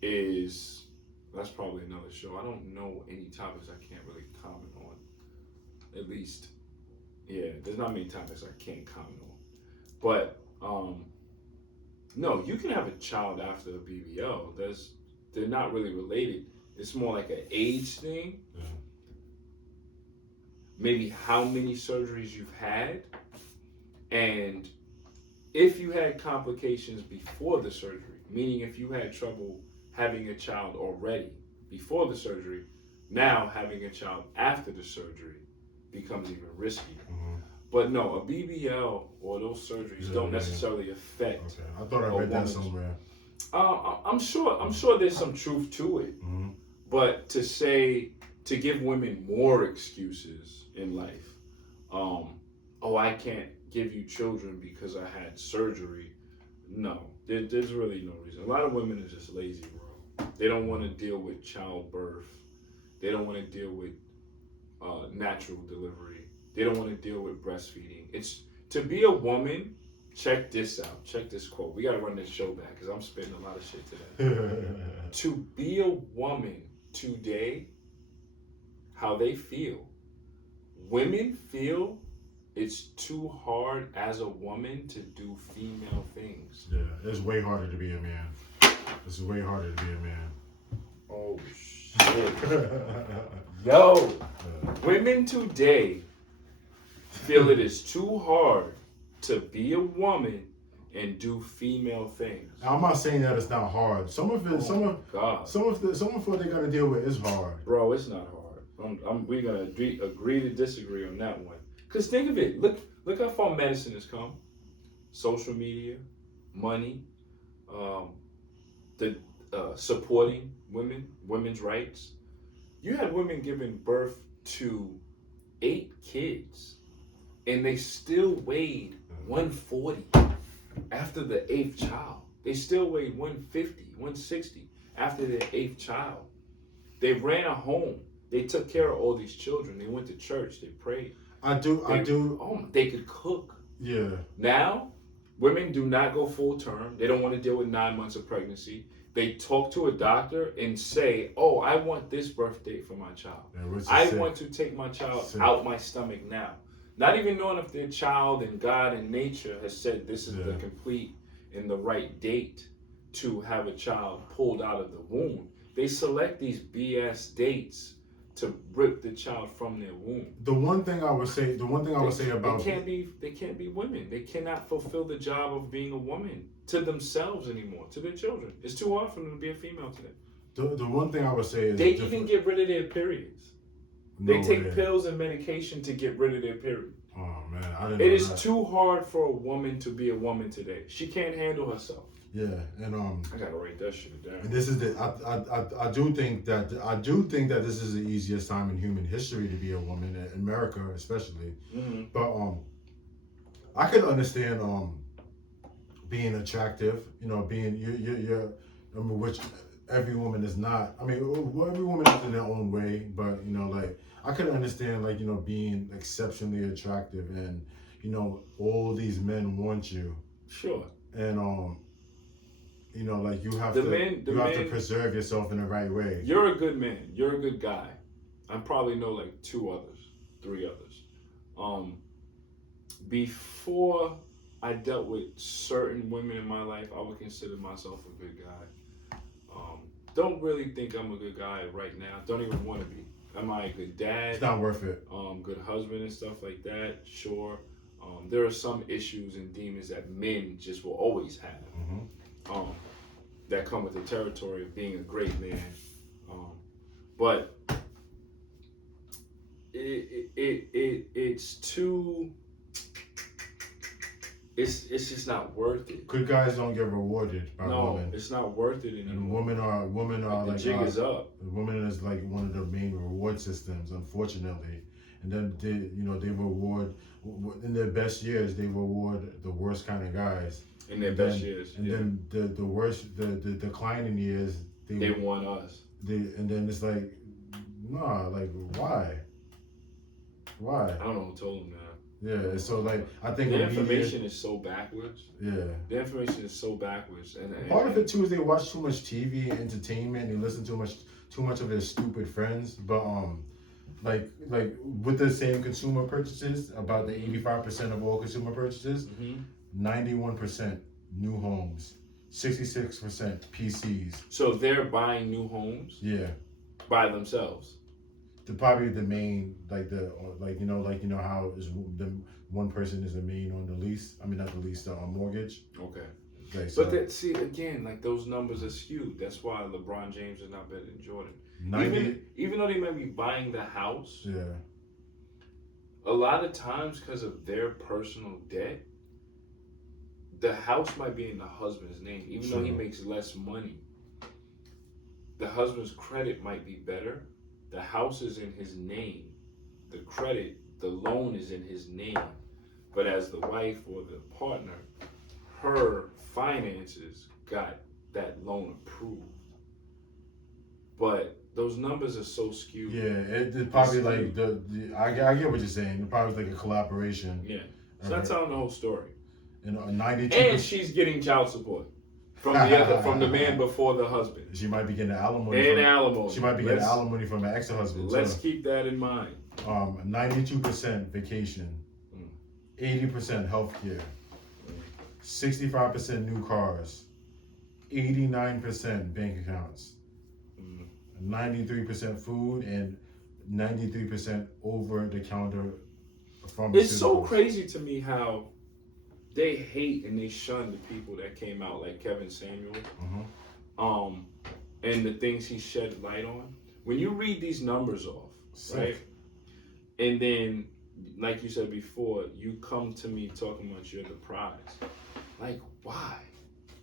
is, that's probably another show. I don't know any topics I can't really comment on. At least, yeah, there's not many topics I can't comment on. But no, you can have a child after a BBL. They're not really related. It's more like an age thing. Yeah. Maybe how many surgeries you've had, and if you had complications before the surgery, meaning if you had trouble having a child already before the surgery, now having a child after the surgery becomes even riskier. Mm-hmm. But no, a BBL or those surgeries don't necessarily affect. Okay, I thought I read that somewhere. I'm sure there's some truth to it. Mm-hmm. But to give women more excuses in life, I can't give you children because I had surgery. No, there's really no reason. A lot of women are just lazy, bro. They don't want to deal with childbirth. They don't want to deal with natural delivery. They don't want to deal with breastfeeding. It's to be a woman. Check this out. Check this quote. We gotta run this show back because I'm spitting a lot of shit today. To be a woman today, how they feel. Women feel it's too hard as a woman to do female things. Yeah, it's way harder to be a man. It's way harder to be a man. Oh shit. Yo, women today feel it is too hard to be a woman and do female things. I'm not saying that it's not hard. Some of what they gotta deal with is hard. Bro, it's not hard. We're gonna agree to disagree on that one. Cause think of it. Look how far medicine has come. Social media, money, supporting women's rights. You had women giving birth to 8 kids, and they still weighed 140 after the 8th child. They still weighed 150, 160 after their 8th child. They ran a home. They took care of all these children. They went to church. They prayed. I do. Oh, they could cook. Yeah. Now, women do not go full term. They don't want to deal with 9 months of pregnancy. They talk to a doctor and say, "Oh, I want this birth date for my child. I want to take my child out my stomach now." Not even knowing if their child and God and nature has said this is the complete and the right date to have a child pulled out of the womb. They select these BS dates to rip the child from their womb. The one thing I would say about they can't be women. They cannot fulfill the job of being a woman to themselves anymore, to their children. It's too hard for them to be a female today. The one thing I would say is they even get rid of their periods. They take way. pills and medication to get rid of their period. Oh man, I didn't. It know is that. too hard for a woman to be a woman today. She can't handle herself. Yeah, and I gotta write that shit down. And this is I do think that this is the easiest time in human history to be a woman in America, especially. Mm-hmm. But I could understand being attractive. You know, being you're which every woman is not. I mean, every woman is in their own way, but you know, like I could understand, like, you know, being exceptionally attractive, and you know, all these men want you. Sure. And you know, like you have to preserve yourself in the right way. You're a good man. You're a good guy. I probably know like 3 others. Before I dealt with certain women in my life, I would consider myself a good guy. Don't really think I'm a good guy right now. Don't even want to be. Am I a good dad? It's not worth it. Good husband and stuff like that. Sure. There are some issues and demons that men just will always have. Mm-hmm. That come with the territory of being a great man. But it's too. It's just not worth it. Good guys don't get rewarded by women. No, it's not worth it anymore. And women are like the jig is up. Women is like one of the main reward systems, unfortunately. And then they reward in their best years. They reward the worst kind of guys. In their best years. And then the worst, the declining years. They want us. And then it's like, nah, like why? I don't know who told them that. Yeah, so like I think the information is so backwards. Yeah, the information is so backwards, and part of it too is they watch too much TV and entertainment. They listen too much of their stupid friends. But like with the same consumer purchases, about the 85% of all consumer purchases, 91% new homes, 66% PCs. So they're buying new homes. Yeah, by themselves. Probably the main, you know how is the one person is the main on the lease. I mean, not the lease, the mortgage. Okay. Like, so, but see again, like those numbers are skewed. That's why LeBron James is not better than Jordan. Even though they might be buying the house. Yeah. A lot of times, because of their personal debt, the house might be in the husband's name, even though he makes less money. The husband's credit might be better. The house is in his name. The loan is in his name. But as the wife or the partner, her finances got that loan approved. But those numbers are so skewed. Yeah, it's probably like I get what you're saying. It probably like a collaboration. Yeah, it's not telling the whole story. And 92%. And she's getting child support from the man before the husband. She might be getting alimony. She might be getting alimony from an ex-husband. Let's keep that in mind. 92% vacation, 80% healthcare, 65% new cars, 89% bank accounts, 93% food, and 93% over-the-counter pharmaceuticals. It's so crazy to me how they hate and they shun the people that came out, like Kevin Samuels, and the things he shed light on. When you read these numbers off, right, and then, like you said before, you come to me talking about you're the prize. Like, why?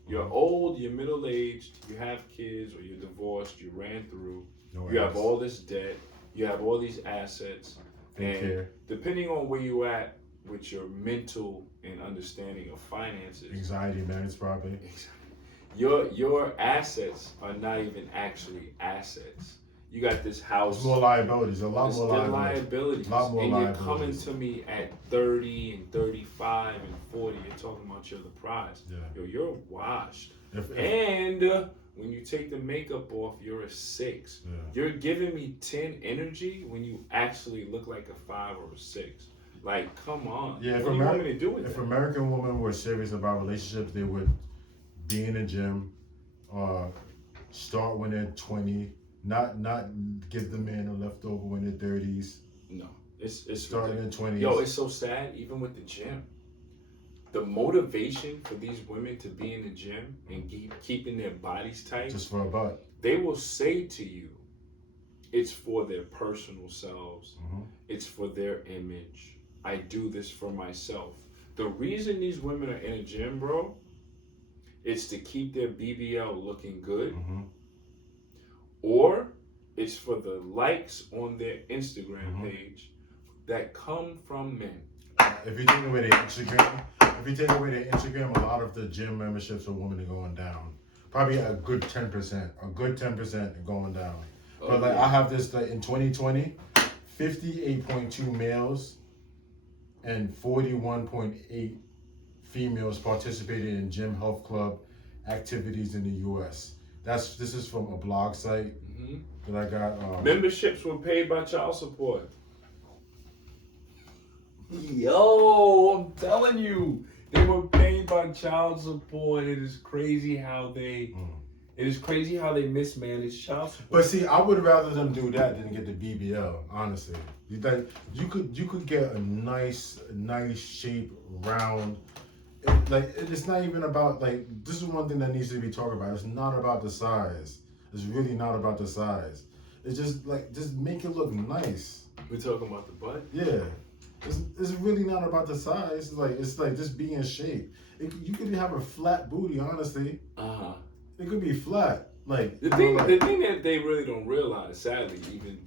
You're old, you're middle-aged, you have kids, or you're divorced, you ran through, you have all this debt, you have all these assets, and depending on where you at with your mental and understanding of finances. Anxiety, man, it's probably. your assets are not even actually assets. You got this house. It's more liabilities, a lot more liabilities. A lot more and liabilities. You're coming to me at 30 and 35 and 40. You're talking about you're the prize. Yeah. Yo, you're washed. If, and when you take the makeup off, you're a 6. Yeah. You're giving me 10 energy when you actually look like a 5 or a 6. Like, come on. Yeah, what do you want me to do with if that? American women were serious about relationships, they would be in the gym, start when they're 20, not give the man a leftover when they're 30s. No, it's starting in 20s. Yo, it's so sad. Even with the gym, the motivation for these women to be in the gym and keeping their bodies tight, just for a butt. They will say to you, it's for their personal selves. Mm-hmm. It's for their image. I do this for myself. The reason these women are in a gym, bro, it's to keep their BBL looking good, mm-hmm. or it's for the likes on their Instagram page that come from men. If you take away their Instagram, a lot of the gym memberships for women are going down. Probably a good 10% going down. But like I have this like in 2020, 58.2 males and 41.8 females participated in gym health club activities in the U.S. This is from a blog site that I got. Memberships were paid by child support. Yo, I'm telling you, they were paid by child support. It is crazy how they mismanage child support. But see, I would rather them do that than get the BBL. Honestly, you could get a nice shape, round. It's not even about like. This is one thing that needs to be talked about. It's not about the size. It's really not about the size. It's just make it look nice. We're talking about the butt. Yeah. It's really not about the size. It's like just be in shape. You could have a flat booty, honestly. It could be flat. Like the thing that they really don't realize, sadly, even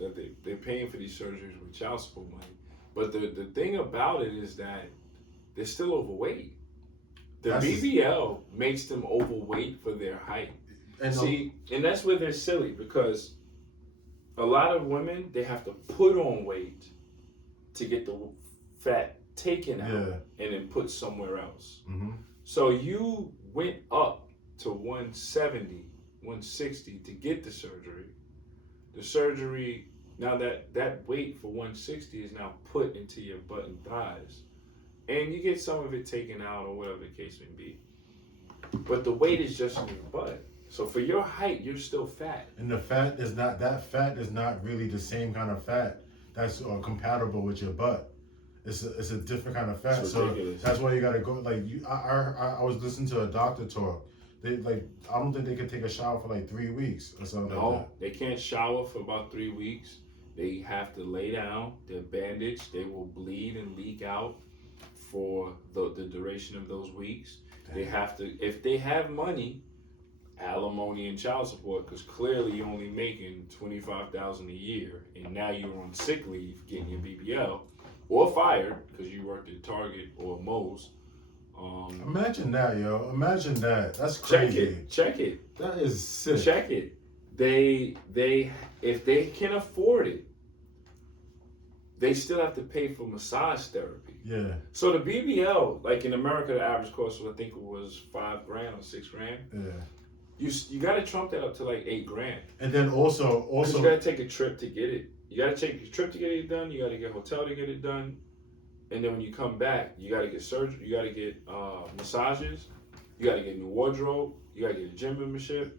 that they're paying for these surgeries with child support money. But the thing about it is that they're still overweight. The BBL makes them overweight for their height. And that's where they're silly, because a lot of women, they have to put on weight to get the fat taken out and then put somewhere else. Mm-hmm. So you went up to 170, 160 to get the surgery. The surgery, now that weight for 160 is now put into your butt and thighs. And you get some of it taken out or whatever the case may be. But the weight is just in your butt. So for your height, you're still fat. And the fat is not really the same kind of fat that's compatible with your butt. It's a different kind of fat. So that's why you gotta go. Like I was listening to a doctor talk. They I don't think they could take a shower for like 3 weeks or something. No, like that. They can't shower for about 3 weeks. They have to lay down. They're bandaged. They will bleed and leak out for the duration of those weeks. Damn. They have to, if they have money, alimony and child support, because clearly you're only making $25,000 a year, and now you're on sick leave getting your BBL, or fired because you worked at Target or Moe's. Imagine that, yo. Imagine that. That's crazy. Check it. That is sick. Check it. They if they can afford it, they still have to pay for massage therapy. Yeah. So the BBL, like in America, the average cost was, I think it was $5,000 or $6,000. Yeah. You got to trump that up to like $8,000. And then also you got to take a trip to get it. You got to take a trip to get it done. You got to get a hotel to get it done. And then when you come back, you got to get surgery. You got to get massages. You got to get a new wardrobe. You got to get a gym membership.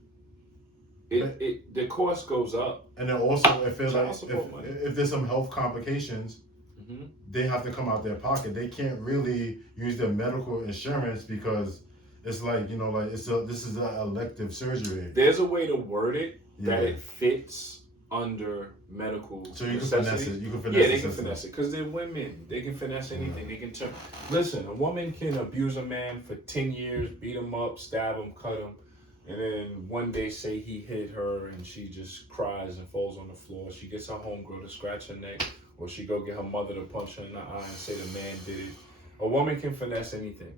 The cost goes up. And then also, if there's some health complications, they have to come out their pocket. They can't really use their medical insurance because it's like this is an elective surgery. There's a way to word it that it fits under medical. So you can necessity. finesse it. You can finesse it. Yeah, they can finesse it because they're women. They can finesse anything. They can turn. Listen, a woman can abuse a man for 10 years, beat him up, stab him, cut him. And then one day say he hit her and she just cries and falls on the floor. She gets her homegirl to scratch her neck, or she go get her mother to punch her in the eye and say the man did it. A woman can finesse anything.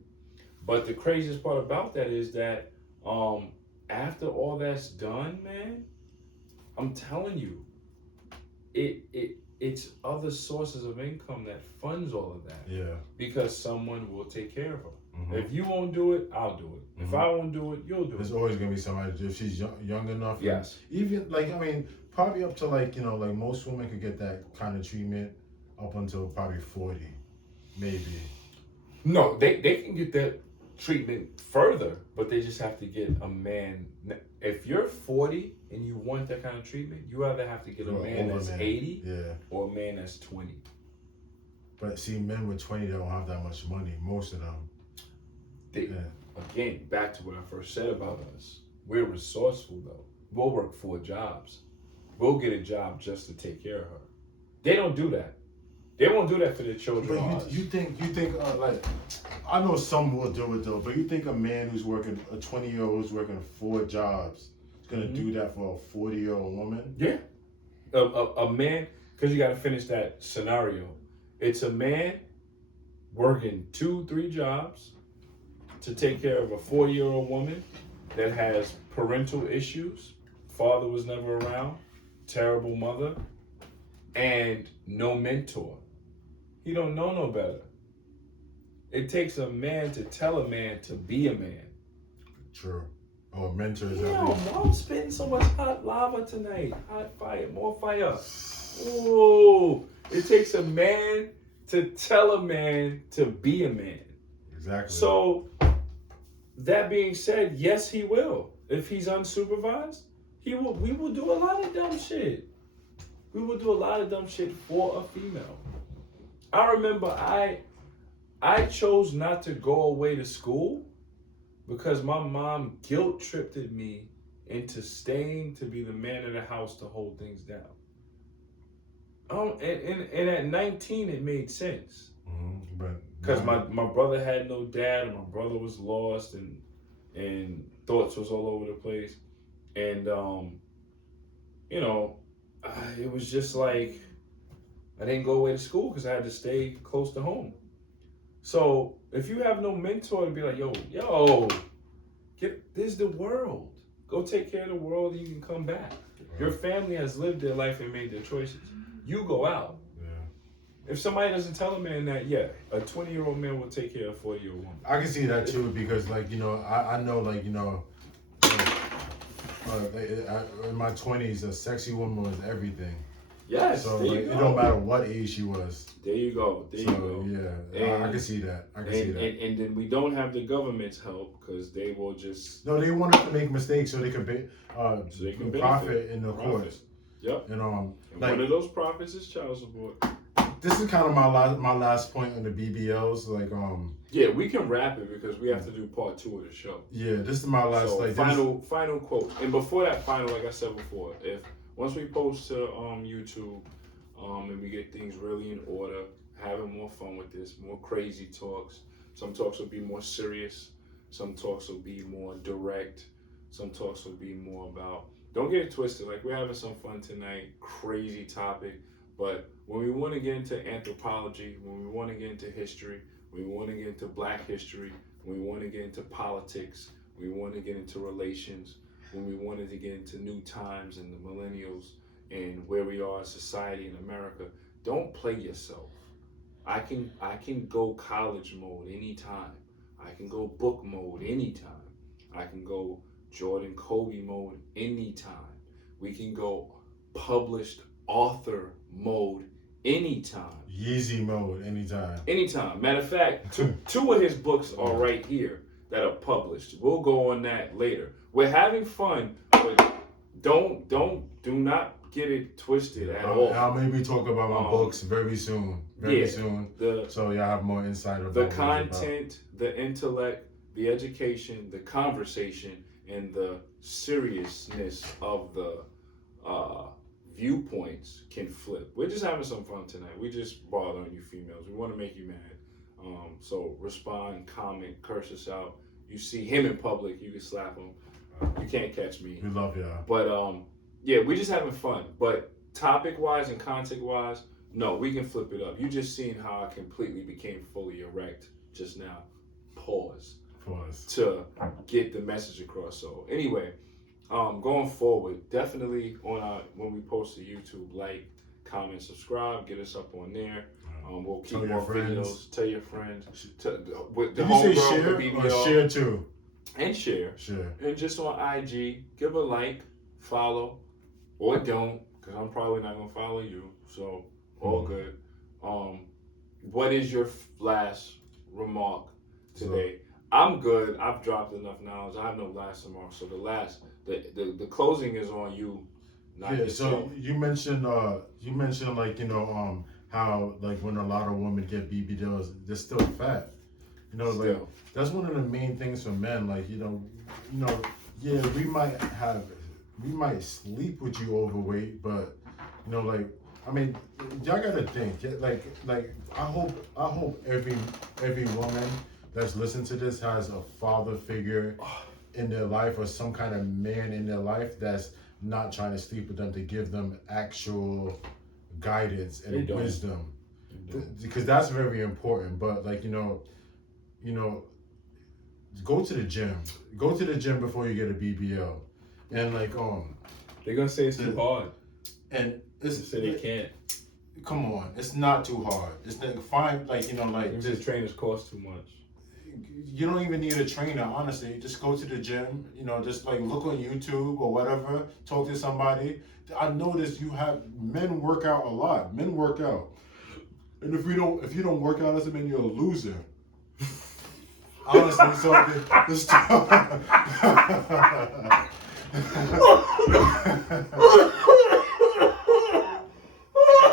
But the craziest part about that is that After all that's done, man, I'm telling you, it's other sources of income that funds all of that. Yeah. Because someone will take care of her. Mm-hmm. If you won't do it, I'll do it. If I won't do it, you'll do There's it. always gonna be somebody. If she's young enough. Yes. Even like probably up to like most women could get that kind of treatment up until probably 40, maybe. No, they can get that treatment further, but they just have to get a man. If you're 40 and you want that kind of treatment, you either have to get a man that's 80 or a man that's 20. But see, men with 20 don't have that much money, most of them. Again, back to what I first said about us. We're resourceful though. We'll work 4 jobs. We'll get a job just to take care of her. They don't do that. They won't do that for their children. But you think like, I know some will do it though, but you think a man who's working, a 20-year-old who's working 4 jobs is gonna do that for a 40-year-old woman? Yeah. A man, because you gotta finish that scenario. It's a man working 2-3 jobs to take care of a 4-year-old woman that has parental issues. Father was never around, terrible mother, and no mentor. He don't know no better. It takes a man to tell a man to be a man. True. Oh, mentors. I'm spitting so much hot lava tonight. Hot fire, more fire. Whoa. It takes a man to tell a man to be a man. Exactly. So, that being said, yes, he will. If he's unsupervised, we will do a lot of dumb shit. We will do a lot of dumb shit for a female. I remember I chose not to go away to school because my mom guilt-tripped me into staying to be the man of the house to hold things down. And at 19, it made sense. Because my brother had no dad, and my brother was lost, and thoughts was all over the place. And, it was just like, I didn't go away to school because I had to stay close to home. So if you have no mentor to be like, this is the world. Go take care of the world and you can come back. Right. Your family has lived their life and made their choices. You go out. Yeah. If somebody doesn't tell a man that, a 20-year-old man will take care of a 40-year-old woman. I can see that too because, I know, in my 20s, a sexy woman was everything. Yes, so it don't matter what age she was. There you go. Yeah, I can see that. And then we don't have the government's help because they will just. No, they want us to make mistakes so they can profit in the courts. Yep. And one of those profits is child support. This is kind of my last point on the BBLs. Yeah, we can wrap it because we have to do part 2 of the show. Yeah, this is my last. So final quote. And before that final, like I said before, once we post to YouTube, and we get things really in order, having more fun with this, more crazy talks. Some talks will be more serious. Some talks will be more direct. Some talks will be more about. Don't get it twisted. Like, we're having some fun tonight. Crazy topic. But when we want to get into anthropology, when we want to get into history, when we want to get into Black history, when we want to get into politics, when we want to get into relations, when we wanted to get into new times and the millennials and where we are as society in America, don't play yourself. I can go college mode anytime. I can go book mode anytime. I can go Jordan Kobe mode anytime. We can go published author mode anytime. Yeezy mode anytime. Anytime. Matter of fact, two of his books are right here that are published. We'll go on that later. We're having fun, but do not get it twisted at all. I'll maybe talk about my books very soon. Very soon. So y'all have more insight about the content, the intellect, the education, the conversation, and the seriousness of the viewpoints can flip. We're just having some fun tonight. We just bothering you females. We want to make you mad. So respond, comment, curse us out. You see him in public, you can slap him. You can't catch me. We love y'all. But we're just having fun. But topic wise and content wise, no, we can flip it up. You just seen how I completely became fully erect just now. Pause. Pause. to get the message across. So anyway, going forward, definitely when we post to YouTube, like, comment, subscribe, get us up on there. We'll keep Tell your more friends. videos. Tell your friends. With the Did you say homegirl, share the or BBL, share too? and share. Share. And just on IG, give a like, follow, or don't, because I'm probably not gonna follow you. So all good. What is your last remark today? I'm good. I've dropped enough knowledge. I have no last remark. So the closing is on you. Not yourself. So you mentioned like how like when a lot of women get BBLs, they're still fat. Like that's one of the main things for men. Like yeah, we might sleep with you overweight, but like I mean, y'all gotta think. Like I hope every woman that's listening to this has a father figure in their life or some kind of man in their life that's not trying to sleep with them to give them actual guidance and wisdom, because that's very important. But like go to the gym. Go to the gym before you get a BBL, and like they're gonna say it's too hard, and they say they can't. Come on, it's not too hard. It's like fine, like just trainers cost too much. You don't even need a trainer, honestly. Just go to the gym, just like look on YouTube or whatever, talk to somebody. I noticed men work out a lot. Men work out. And if you don't work out, doesn't mean you're a loser. Honestly, so this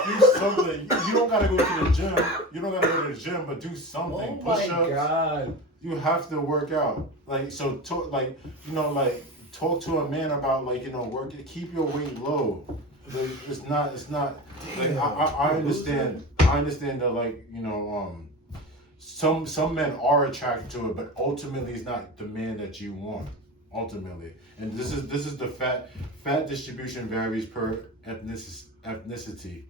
do something. You don't gotta go to the gym. You don't gotta go to the gym, but do something. Oh my God. You have to work out. Like so, talk to a man about work. Keep your weight low. Like, it's not. Like, I understand. I understand that some men are attracted to it, but ultimately it's not the man that you want. Ultimately, and this is the fat distribution varies per ethnicity.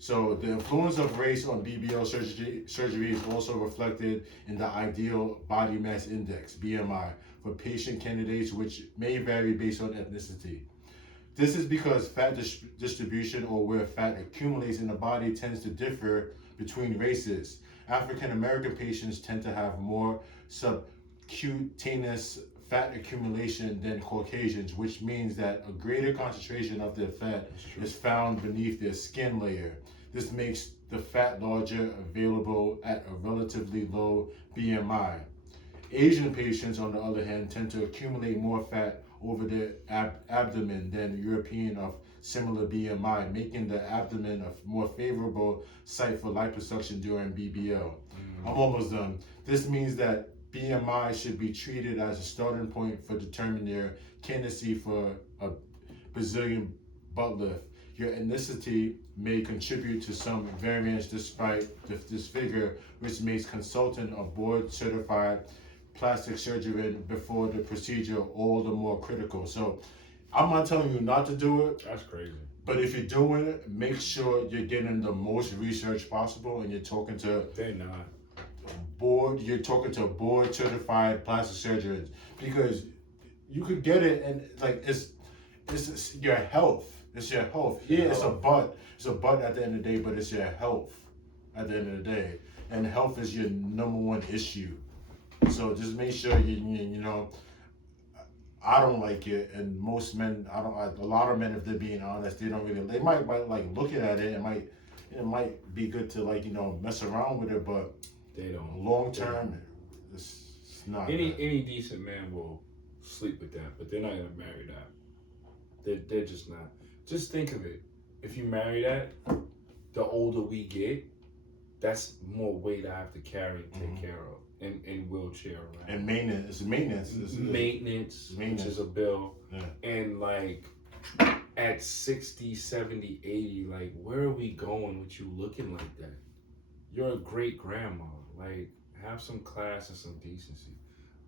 So the influence of race on BBL surgery is also reflected in the ideal body mass index (BMI) for patient candidates, which may vary based on ethnicity. This is because fat distribution, or where fat accumulates in the body, tends to differ between races. African American patients tend to have more subcutaneous fat accumulation than Caucasians, which means that a greater concentration of their fat is found beneath their skin layer. This makes the fat larger, available at a relatively low BMI. Asian patients, on the other hand, tend to accumulate more fat over their abdomen than European of similar BMI, making the abdomen a more favorable site for liposuction during BBL. I'm almost done. This means that BMI should be treated as a starting point for determining their candidacy for a Brazilian butt lift. Your ethnicity may contribute to some variance despite this figure, which makes consulting a board-certified plastic surgeon before the procedure all the more critical. So I'm not telling you not to do it. That's crazy. But if you're doing it, make sure you're getting the most research possible, and you're talking to you're talking to board certified plastic surgeons, because you could get it and like it's your health. It's your health. Yeah, it's a butt. It's a butt at the end of the day, but it's your health at the end of the day. And health is your number one issue. So just make sure I don't like it, and most men, I don't. A lot of men, if they're being honest, they don't really. They might like looking at it. It might be good to mess around with it, but they don't. Long term, it's not. Any decent man will sleep with that, but they're not gonna marry that. They're just not. Just think of it. If you marry that, the older we get, that's more weight I have to carry and take care of. And wheelchair around. And maintenance. Maintenance, which is a bill. Yeah. And like at 60, 70, 80, like where are we going with you looking like that? You're a great grandma. Like have some class and some decency.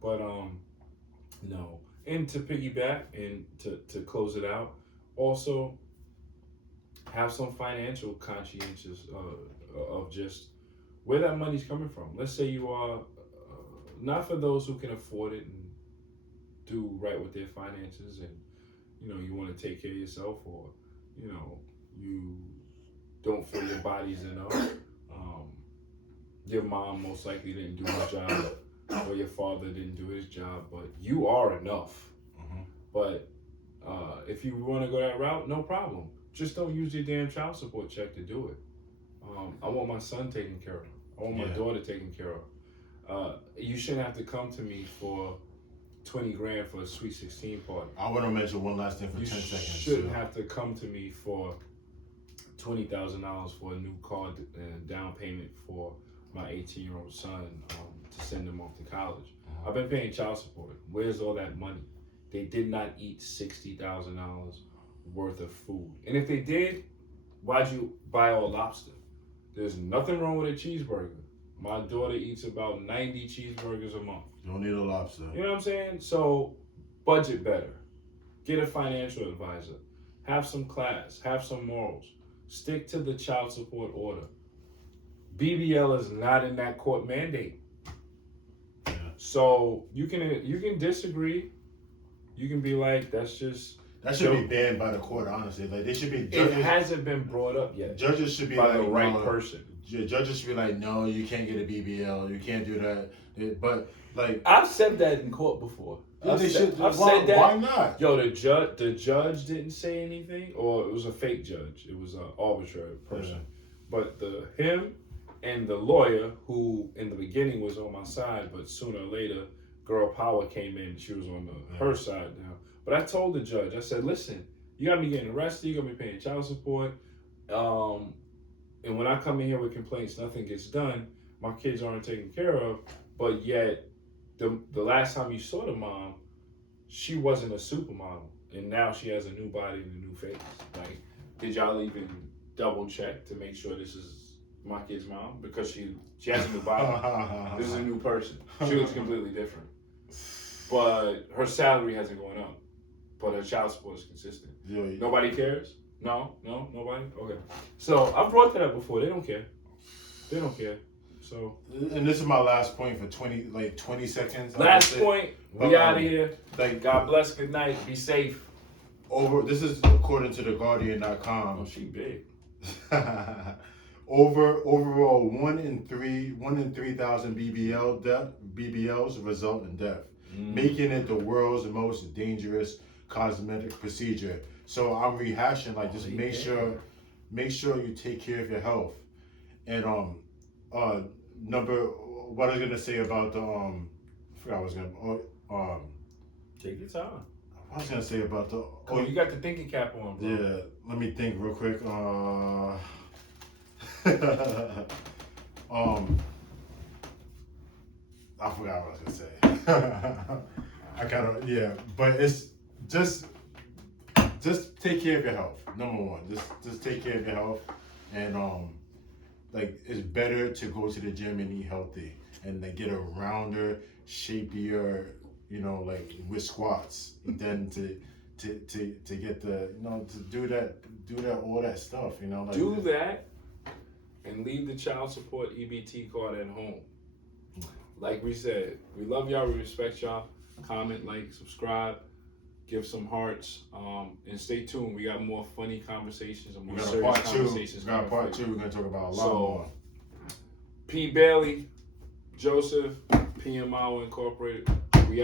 But no. And to piggyback and to close it out, also have some financial conscientious of just where that money's coming from. Let's say you are not for those who can afford it and do right with their finances, and you want to take care of yourself, or you don't feel your body's enough. Your mom most likely didn't do her job, or your father didn't do his job, but you are enough. Mm-hmm. But if you want to go that route, no problem. Just don't use your damn child support check to do it. I want my son taken care of. I want my daughter taken care of. You shouldn't have to come to me for 20 grand for a Sweet 16 party. I want to mention one last thing for 10 seconds. You shouldn't have to come to me for $20,000 for a new car down payment for my 18-year-old son to send him off to college. I've been paying child support. Where's all that money? They did not eat $60,000 worth of food. And if they did, why'd you buy all lobster? There's nothing wrong with a cheeseburger. My daughter eats about 90 cheeseburgers a month. You don't need a lobster. You know what I'm saying? So budget better. Get a financial advisor. Have some class. Have some morals. Stick to the child support order. BBL is not in that court mandate. Yeah. So you can disagree. You can be like, that should be banned by the court, honestly. Like, they should be judges. It hasn't been brought up yet. Judges should be by like the right person. Judges should be like, no, you can't get a BBL. You can't do that. But like, I've said that in court before. Yeah, I've said that. Why not? Yo, the judge didn't say anything, or it was a fake judge. It was an arbitrary person. Yeah. But him and the lawyer, who in the beginning was on my side, but sooner or later, girl power came in. She was on her side now. But I told the judge, I said, listen, you got me getting arrested. You got me paying child support. And when I come in here with complaints, nothing gets done. My kids aren't taken care of. But yet, the last time you saw the mom, she wasn't a supermodel, and now she has a new body and a new face. Like, did y'all even double check to make sure this is my kid's mom? Because she has a new body. This is a new person. She looks completely different. But her salary hasn't gone up. But her child support is consistent. Yeah. Nobody cares? No, nobody? Okay. So I've brought that up before. They don't care. So, and this is my last point for 20 seconds. Last point. We out of here. God bless. Good night. Be safe. This is according to theguardian.com. Oh, she big. Overall, 1 in 3,000 BBLs result in death, making it the world's most dangerous cosmetic procedure. So I'm rehashing, just make sure you take care of your health. And what I was gonna say about the I forgot what I was gonna take your time. I was gonna say about the you got the thinking cap on, bro. Yeah, let me think real quick. I forgot what I was gonna say. But it's just take care of your health. Number one, just take care of your health, and it's better to go to the gym and eat healthy and get a rounder, shapier, with squats than to get the to do that all that stuff, do that and leave the child support EBT card at home. Like we said, we love y'all, we respect y'all. Comment, like, subscribe, give some hearts, and stay tuned. We got more funny conversations and more serious conversations. We got part two. We're gonna talk about a lot more. P. Bailey, Joseph, PMI Incorporated.